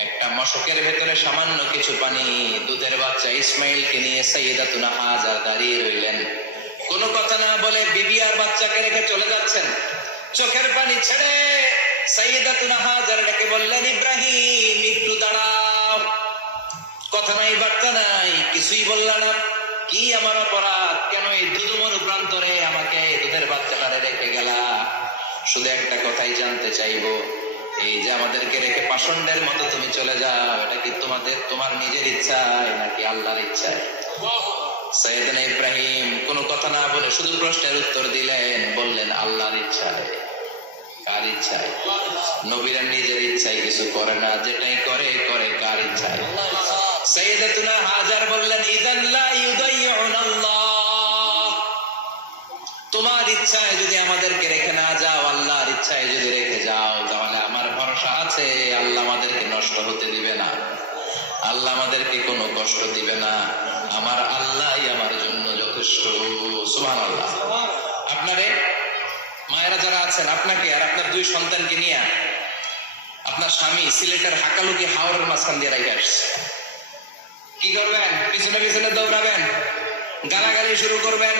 একটা মশকের ভেতরে সামান্য কিছু পানি। দুধের বাচ্চা ইসমাইলকে নিয়ে সাইয়্যিদাতুনা হাজার দাঁড়িয়ে রইলেন। কোনো কথা না বলে বিবি আর বাচ্চাকে রেখে চলে যাচ্ছেন। চোখের পানি ছেড়ে সাইয়্যিদাতুনা হাজার ডেকে বললেন, ইব্রাহিম একটু দাঁড়াও। কথা নাই, বার্তা নাই, কিছুই বললা না। কি আমার অপরাধ? কেন এই দুধুমরু প্রান্তরে আমাকে দুধের বাচ্চাটারে রেখে গেলা? শুধু একটা কথাই জানতে চাইবো, এই যে আমাদেরকে রেখে পাষণ্ডের মতো তুমি চলে যাও, এটা কি তোমার নিজের ইচ্ছায় নাকি আল্লাহর ইচ্ছায়? সাইয়েদনা ইব্রাহিম কোনো কথা না বলে শুধু প্রশ্নের উত্তর দিলেন, বললেন আল্লাহর ইচ্ছায়। কার ইচ্ছায়? নবীরা নিজের ইচ্ছায় কিছু করে না, যেটাই করে করে কার ইচ্ছায়? সাইয়্যিদাতুনা হাজার বললেন, ইযান লা ইউদাইয়ুনাল্লাহ, তোমার ইচ্ছায় যদি আমাদেরকে রেখে না যাও, আল্লাহর ইচ্ছায় যদি রেখে যাও, তাহলে আমার ভরসা আছে আল্লাহ আমাদেরকে নষ্ট হতে দিবে না, আল্লাহ আমাদেরকে কোনো কষ্ট দিবে না, আমার আল্লাহই আমার জন্য যথেষ্ট। সুবহানাল্লাহ। আপনারে মায়েরা যারা আছেন, আপনাকে আর আপনার 2 সন্তানকে নিয়ে আপনার স্বামী সিলেটের হাকালুকি হাওরের মাঝখান দিয়ে রেখে আসছে। কি করবেন? পিছনে পিছনে দৌড়াবেন, গালাগালি শুরু করবেন।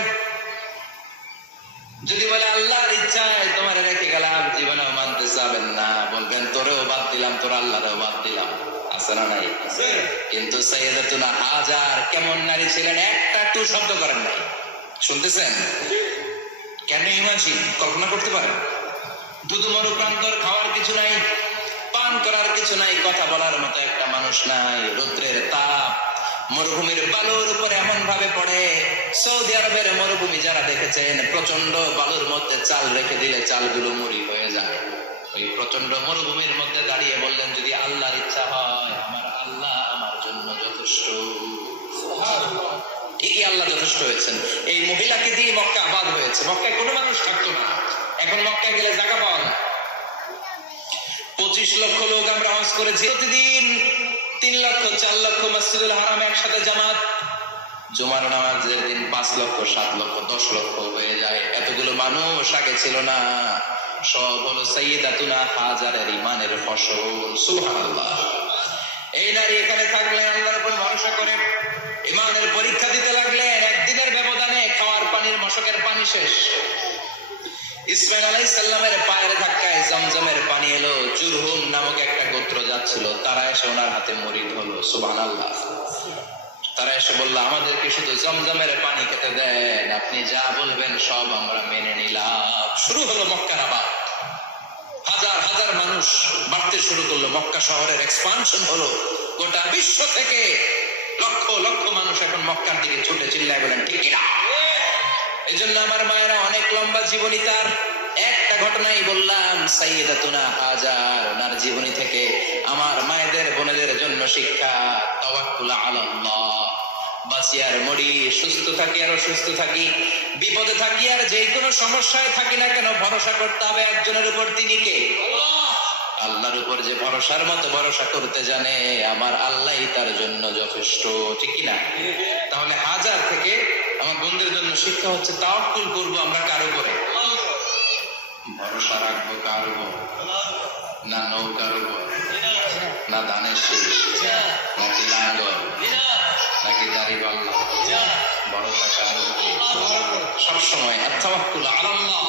যদি বলে আল্লাহর ইচ্ছায় তোমার রেখে গেলাম, জীবনেও মানতে যাবেন না, বলবেন তোরেও বাদ দিলাম, তোর আল্লাহরেও বাদ দিলাম। আছে না নাই? কিন্তু সাইয়্যিদাতুনা হাজার কেমন নারী ছিলেন? একটা টু শব্দ করেন নাই। শুনতেছেন? কেন ইমাজিন, কল্পনা করতে পারেন? দুধুমরু প্রান্তর, খাওয়ার কিছু নাই, পান করার কিছু নাই, কথা বলার মতো একটা মানুষ নাই, রৌদ্রের তাপ মরুভূমির বালুর উপরে এমন ভাবে পড়ে। সৌদি আরবের মরুভূমি যারা দেখেছেন, প্রচন্ড বালুর মধ্যে চাল রেখে দিলে চালগুলো মুড়ি হয়ে যায়। ওই প্রচন্ড মরুভূমির মধ্যে দাঁড়িয়ে বললেন, যদি আল্লাহর ইচ্ছা হয়, আমার আল্লাহ আমার জন্য যথেষ্ট। ঠিকই আল্লাহ যথেষ্ট হয়েছেন। এই মহিলাকে দিয়ে মক্কা আবাদ হয়েছে। মক্কায় কোনো মানুষ থাকতো না, এখন মক্কায় গেলে জায়গা পাওয়া না। 25 লক্ষ লোক আমরা হজ করেছি। প্রতিদিন 3 লক্ষ 4 লক্ষ মসজিদুল হারামে একসাথে জামাত। জুমার নামাজের দিন 5 লক্ষ 7 লক্ষ 10 লক্ষ হয়ে যায়। এতগুলো মানুষ আগে ছিল না। সব হলো সাইয়্যিদাতুনা হাজারের ইমানের ফসল। সুবহানাল্লাহ। এই নারী এখানে থাকলেন, আল্লাহর উপর ভরসা করে ইমানের পরীক্ষা দিতে লাগলেন। একদিনের ব্যবধানে খাওয়ার পানির মশকের পানি শেষ। ইসমাইল আলাইহিস সালামের পায়ের ধাক্কায় জমজমের পানি এলো। জুরহুম নামক একটা গোত্র যাচ্ছিল, তারা এসে ওনার হাতে মরিদ হলো। সুবহানাল্লাহ। তারা এসে বলল, আমাদেরকে শুধু জমজমের পানি খেতে দেন, আপনি যা বলবেন সব আমরা মেনে নিলাম। শুরু হলো মক্কা নাবাদ। হাজার হাজার মানুষ বাড়তে শুরু করলো, মক্কা শহরের এক্সপানশন হলো। গোটা বিশ্ব থেকে লক্ষ লক্ষ মানুষ এখন মক্কার দিকে ছুটে চিল্লায় বলেন ঠিক কিনা? এই জন্য আমার মায়েরা অনেক লম্বা জীবনী, তার একটা ঘটনাই বললাম। সাইয়্যিদাতুনা হাজার, ওনার জীবনী থেকে আমার মায়েদের বোনেদের জন্য শিক্ষা। তাওয়াক্কুল আলাল্লাহ। বাঁচি আর মরি, সুস্থ থাকি আর অসুস্থ থাকি, বিপদে থাকি আর যে কোনো সমস্যায় থাকি না কেন, ভরসা করতে হবে একজনের উপর। তিনি কে? আল্লাহর উপর যে ভরসার মতো ভরসা করতে জানে, আমার আল্লাহই তার জন্য যথেষ্ট। ঠিক কিনা? তাহলে হাজার থেকে আমার বন্ধুদের জন্য শিক্ষা হচ্ছে, তাওয়াক্কুল করবো আমরা কার উপরে? ভরসা রাখবো কার উপর? না নৌকার উপর, না ধানের শীষ, নাকি লাঙ্গল, নাকি দাড়িপাল্লা? ভরসা কার উপরে? সবসময় তাওয়াক্কুল আলাল্লাহ,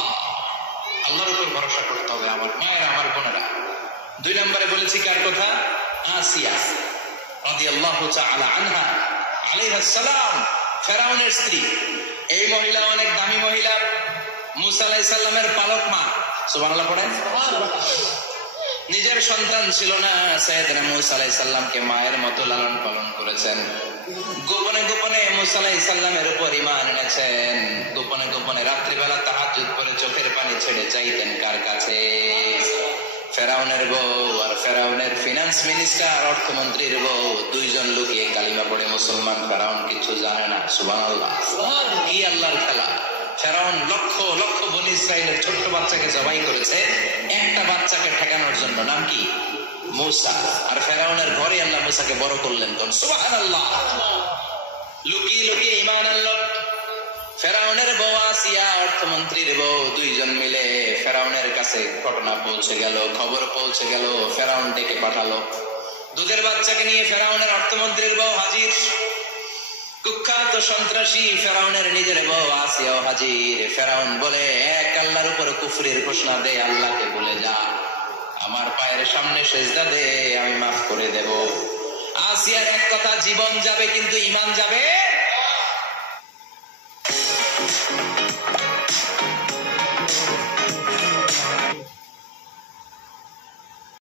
আল্লাহর উপর ভরসা করতে হবে আমার মায়েরা, আমার বোনেরা। 2 নম্বরে বলেছি কার কথা? আসিয়া রাদিয়াল্লাহু তাআলা আনহা আলাইহিস সালাম, ফেরাউনের স্ত্রী। এই মহিলা অনেক দামি মহিলা, মুসা আলাইহিস সালামের পালক মা। সুবহানাল্লাহ পড়েন। নিজের সন্তান ছিল না, সাইয়েদনা মুসা আলাইহিস সালামকে মায়ের মতো লালন পালন করেছেন। গোপনে গোপনে মুসা আলাইহিস সালামের উপর ঈমান এনেছেন। গোপনে গোপনে রাত্রিবেলা তাহাজ্জুদ করে চোখের পানি ছেড়ে চাইতেন কার কাছে? ফেরাউনের বউ আর ফেরাউনের ফিনান্স মিনিস্টার, অর্থমন্ত্রীর বউ, 2 জন লুকিয়ে কালিমা পড়ে মুসলমান। ফেরাউন কিছু জানে না। সুবহানাল্লাহ। কি আল্লাহর খেলা! ফেরাউন লক্ষ লক্ষ বনী ইসরাইলের ছোট্ট বাচ্চাকে জবাই করেছে একটা বাচ্চাকে ঠেকানোর জন্য। নাম কি? মুসা। আর ফেরাউনের ঘরে আল্লাহ মুসাকে বড় করলেন। তো সুবহানাল্লাহ। লুকিয়ে লুকিয়ে ঈমান আনলো। ফেরাউনের বউ আসিয়া, অর্থমন্ত্রীর বউ, 2 জন মিলে ফেরাউনের কাছে ঘটনা পৌঁছে গেল, খবর পৌঁছে গেল। ফেরাউন ডেকে পাঠালো। দুধের বাচ্চাকে নিয়ে ফেরাউনের অর্থমন্ত্রীর বউ হাজির। কুখ্যাত সন্ত্রাসী ফেরাউনের নিজের বউ আসিয়াও হাজির। ফেরাউন বলে, এক আল্লাহর উপর কুফরির ঘোষণা দে, আল্লাহকে বলে যা, আমার পায়ের সামনে সেজদা দে, আমি মাফ করে দেব। আসিয়ার এক কথা, জীবন যাবে কিন্তু ঈমান যাবে।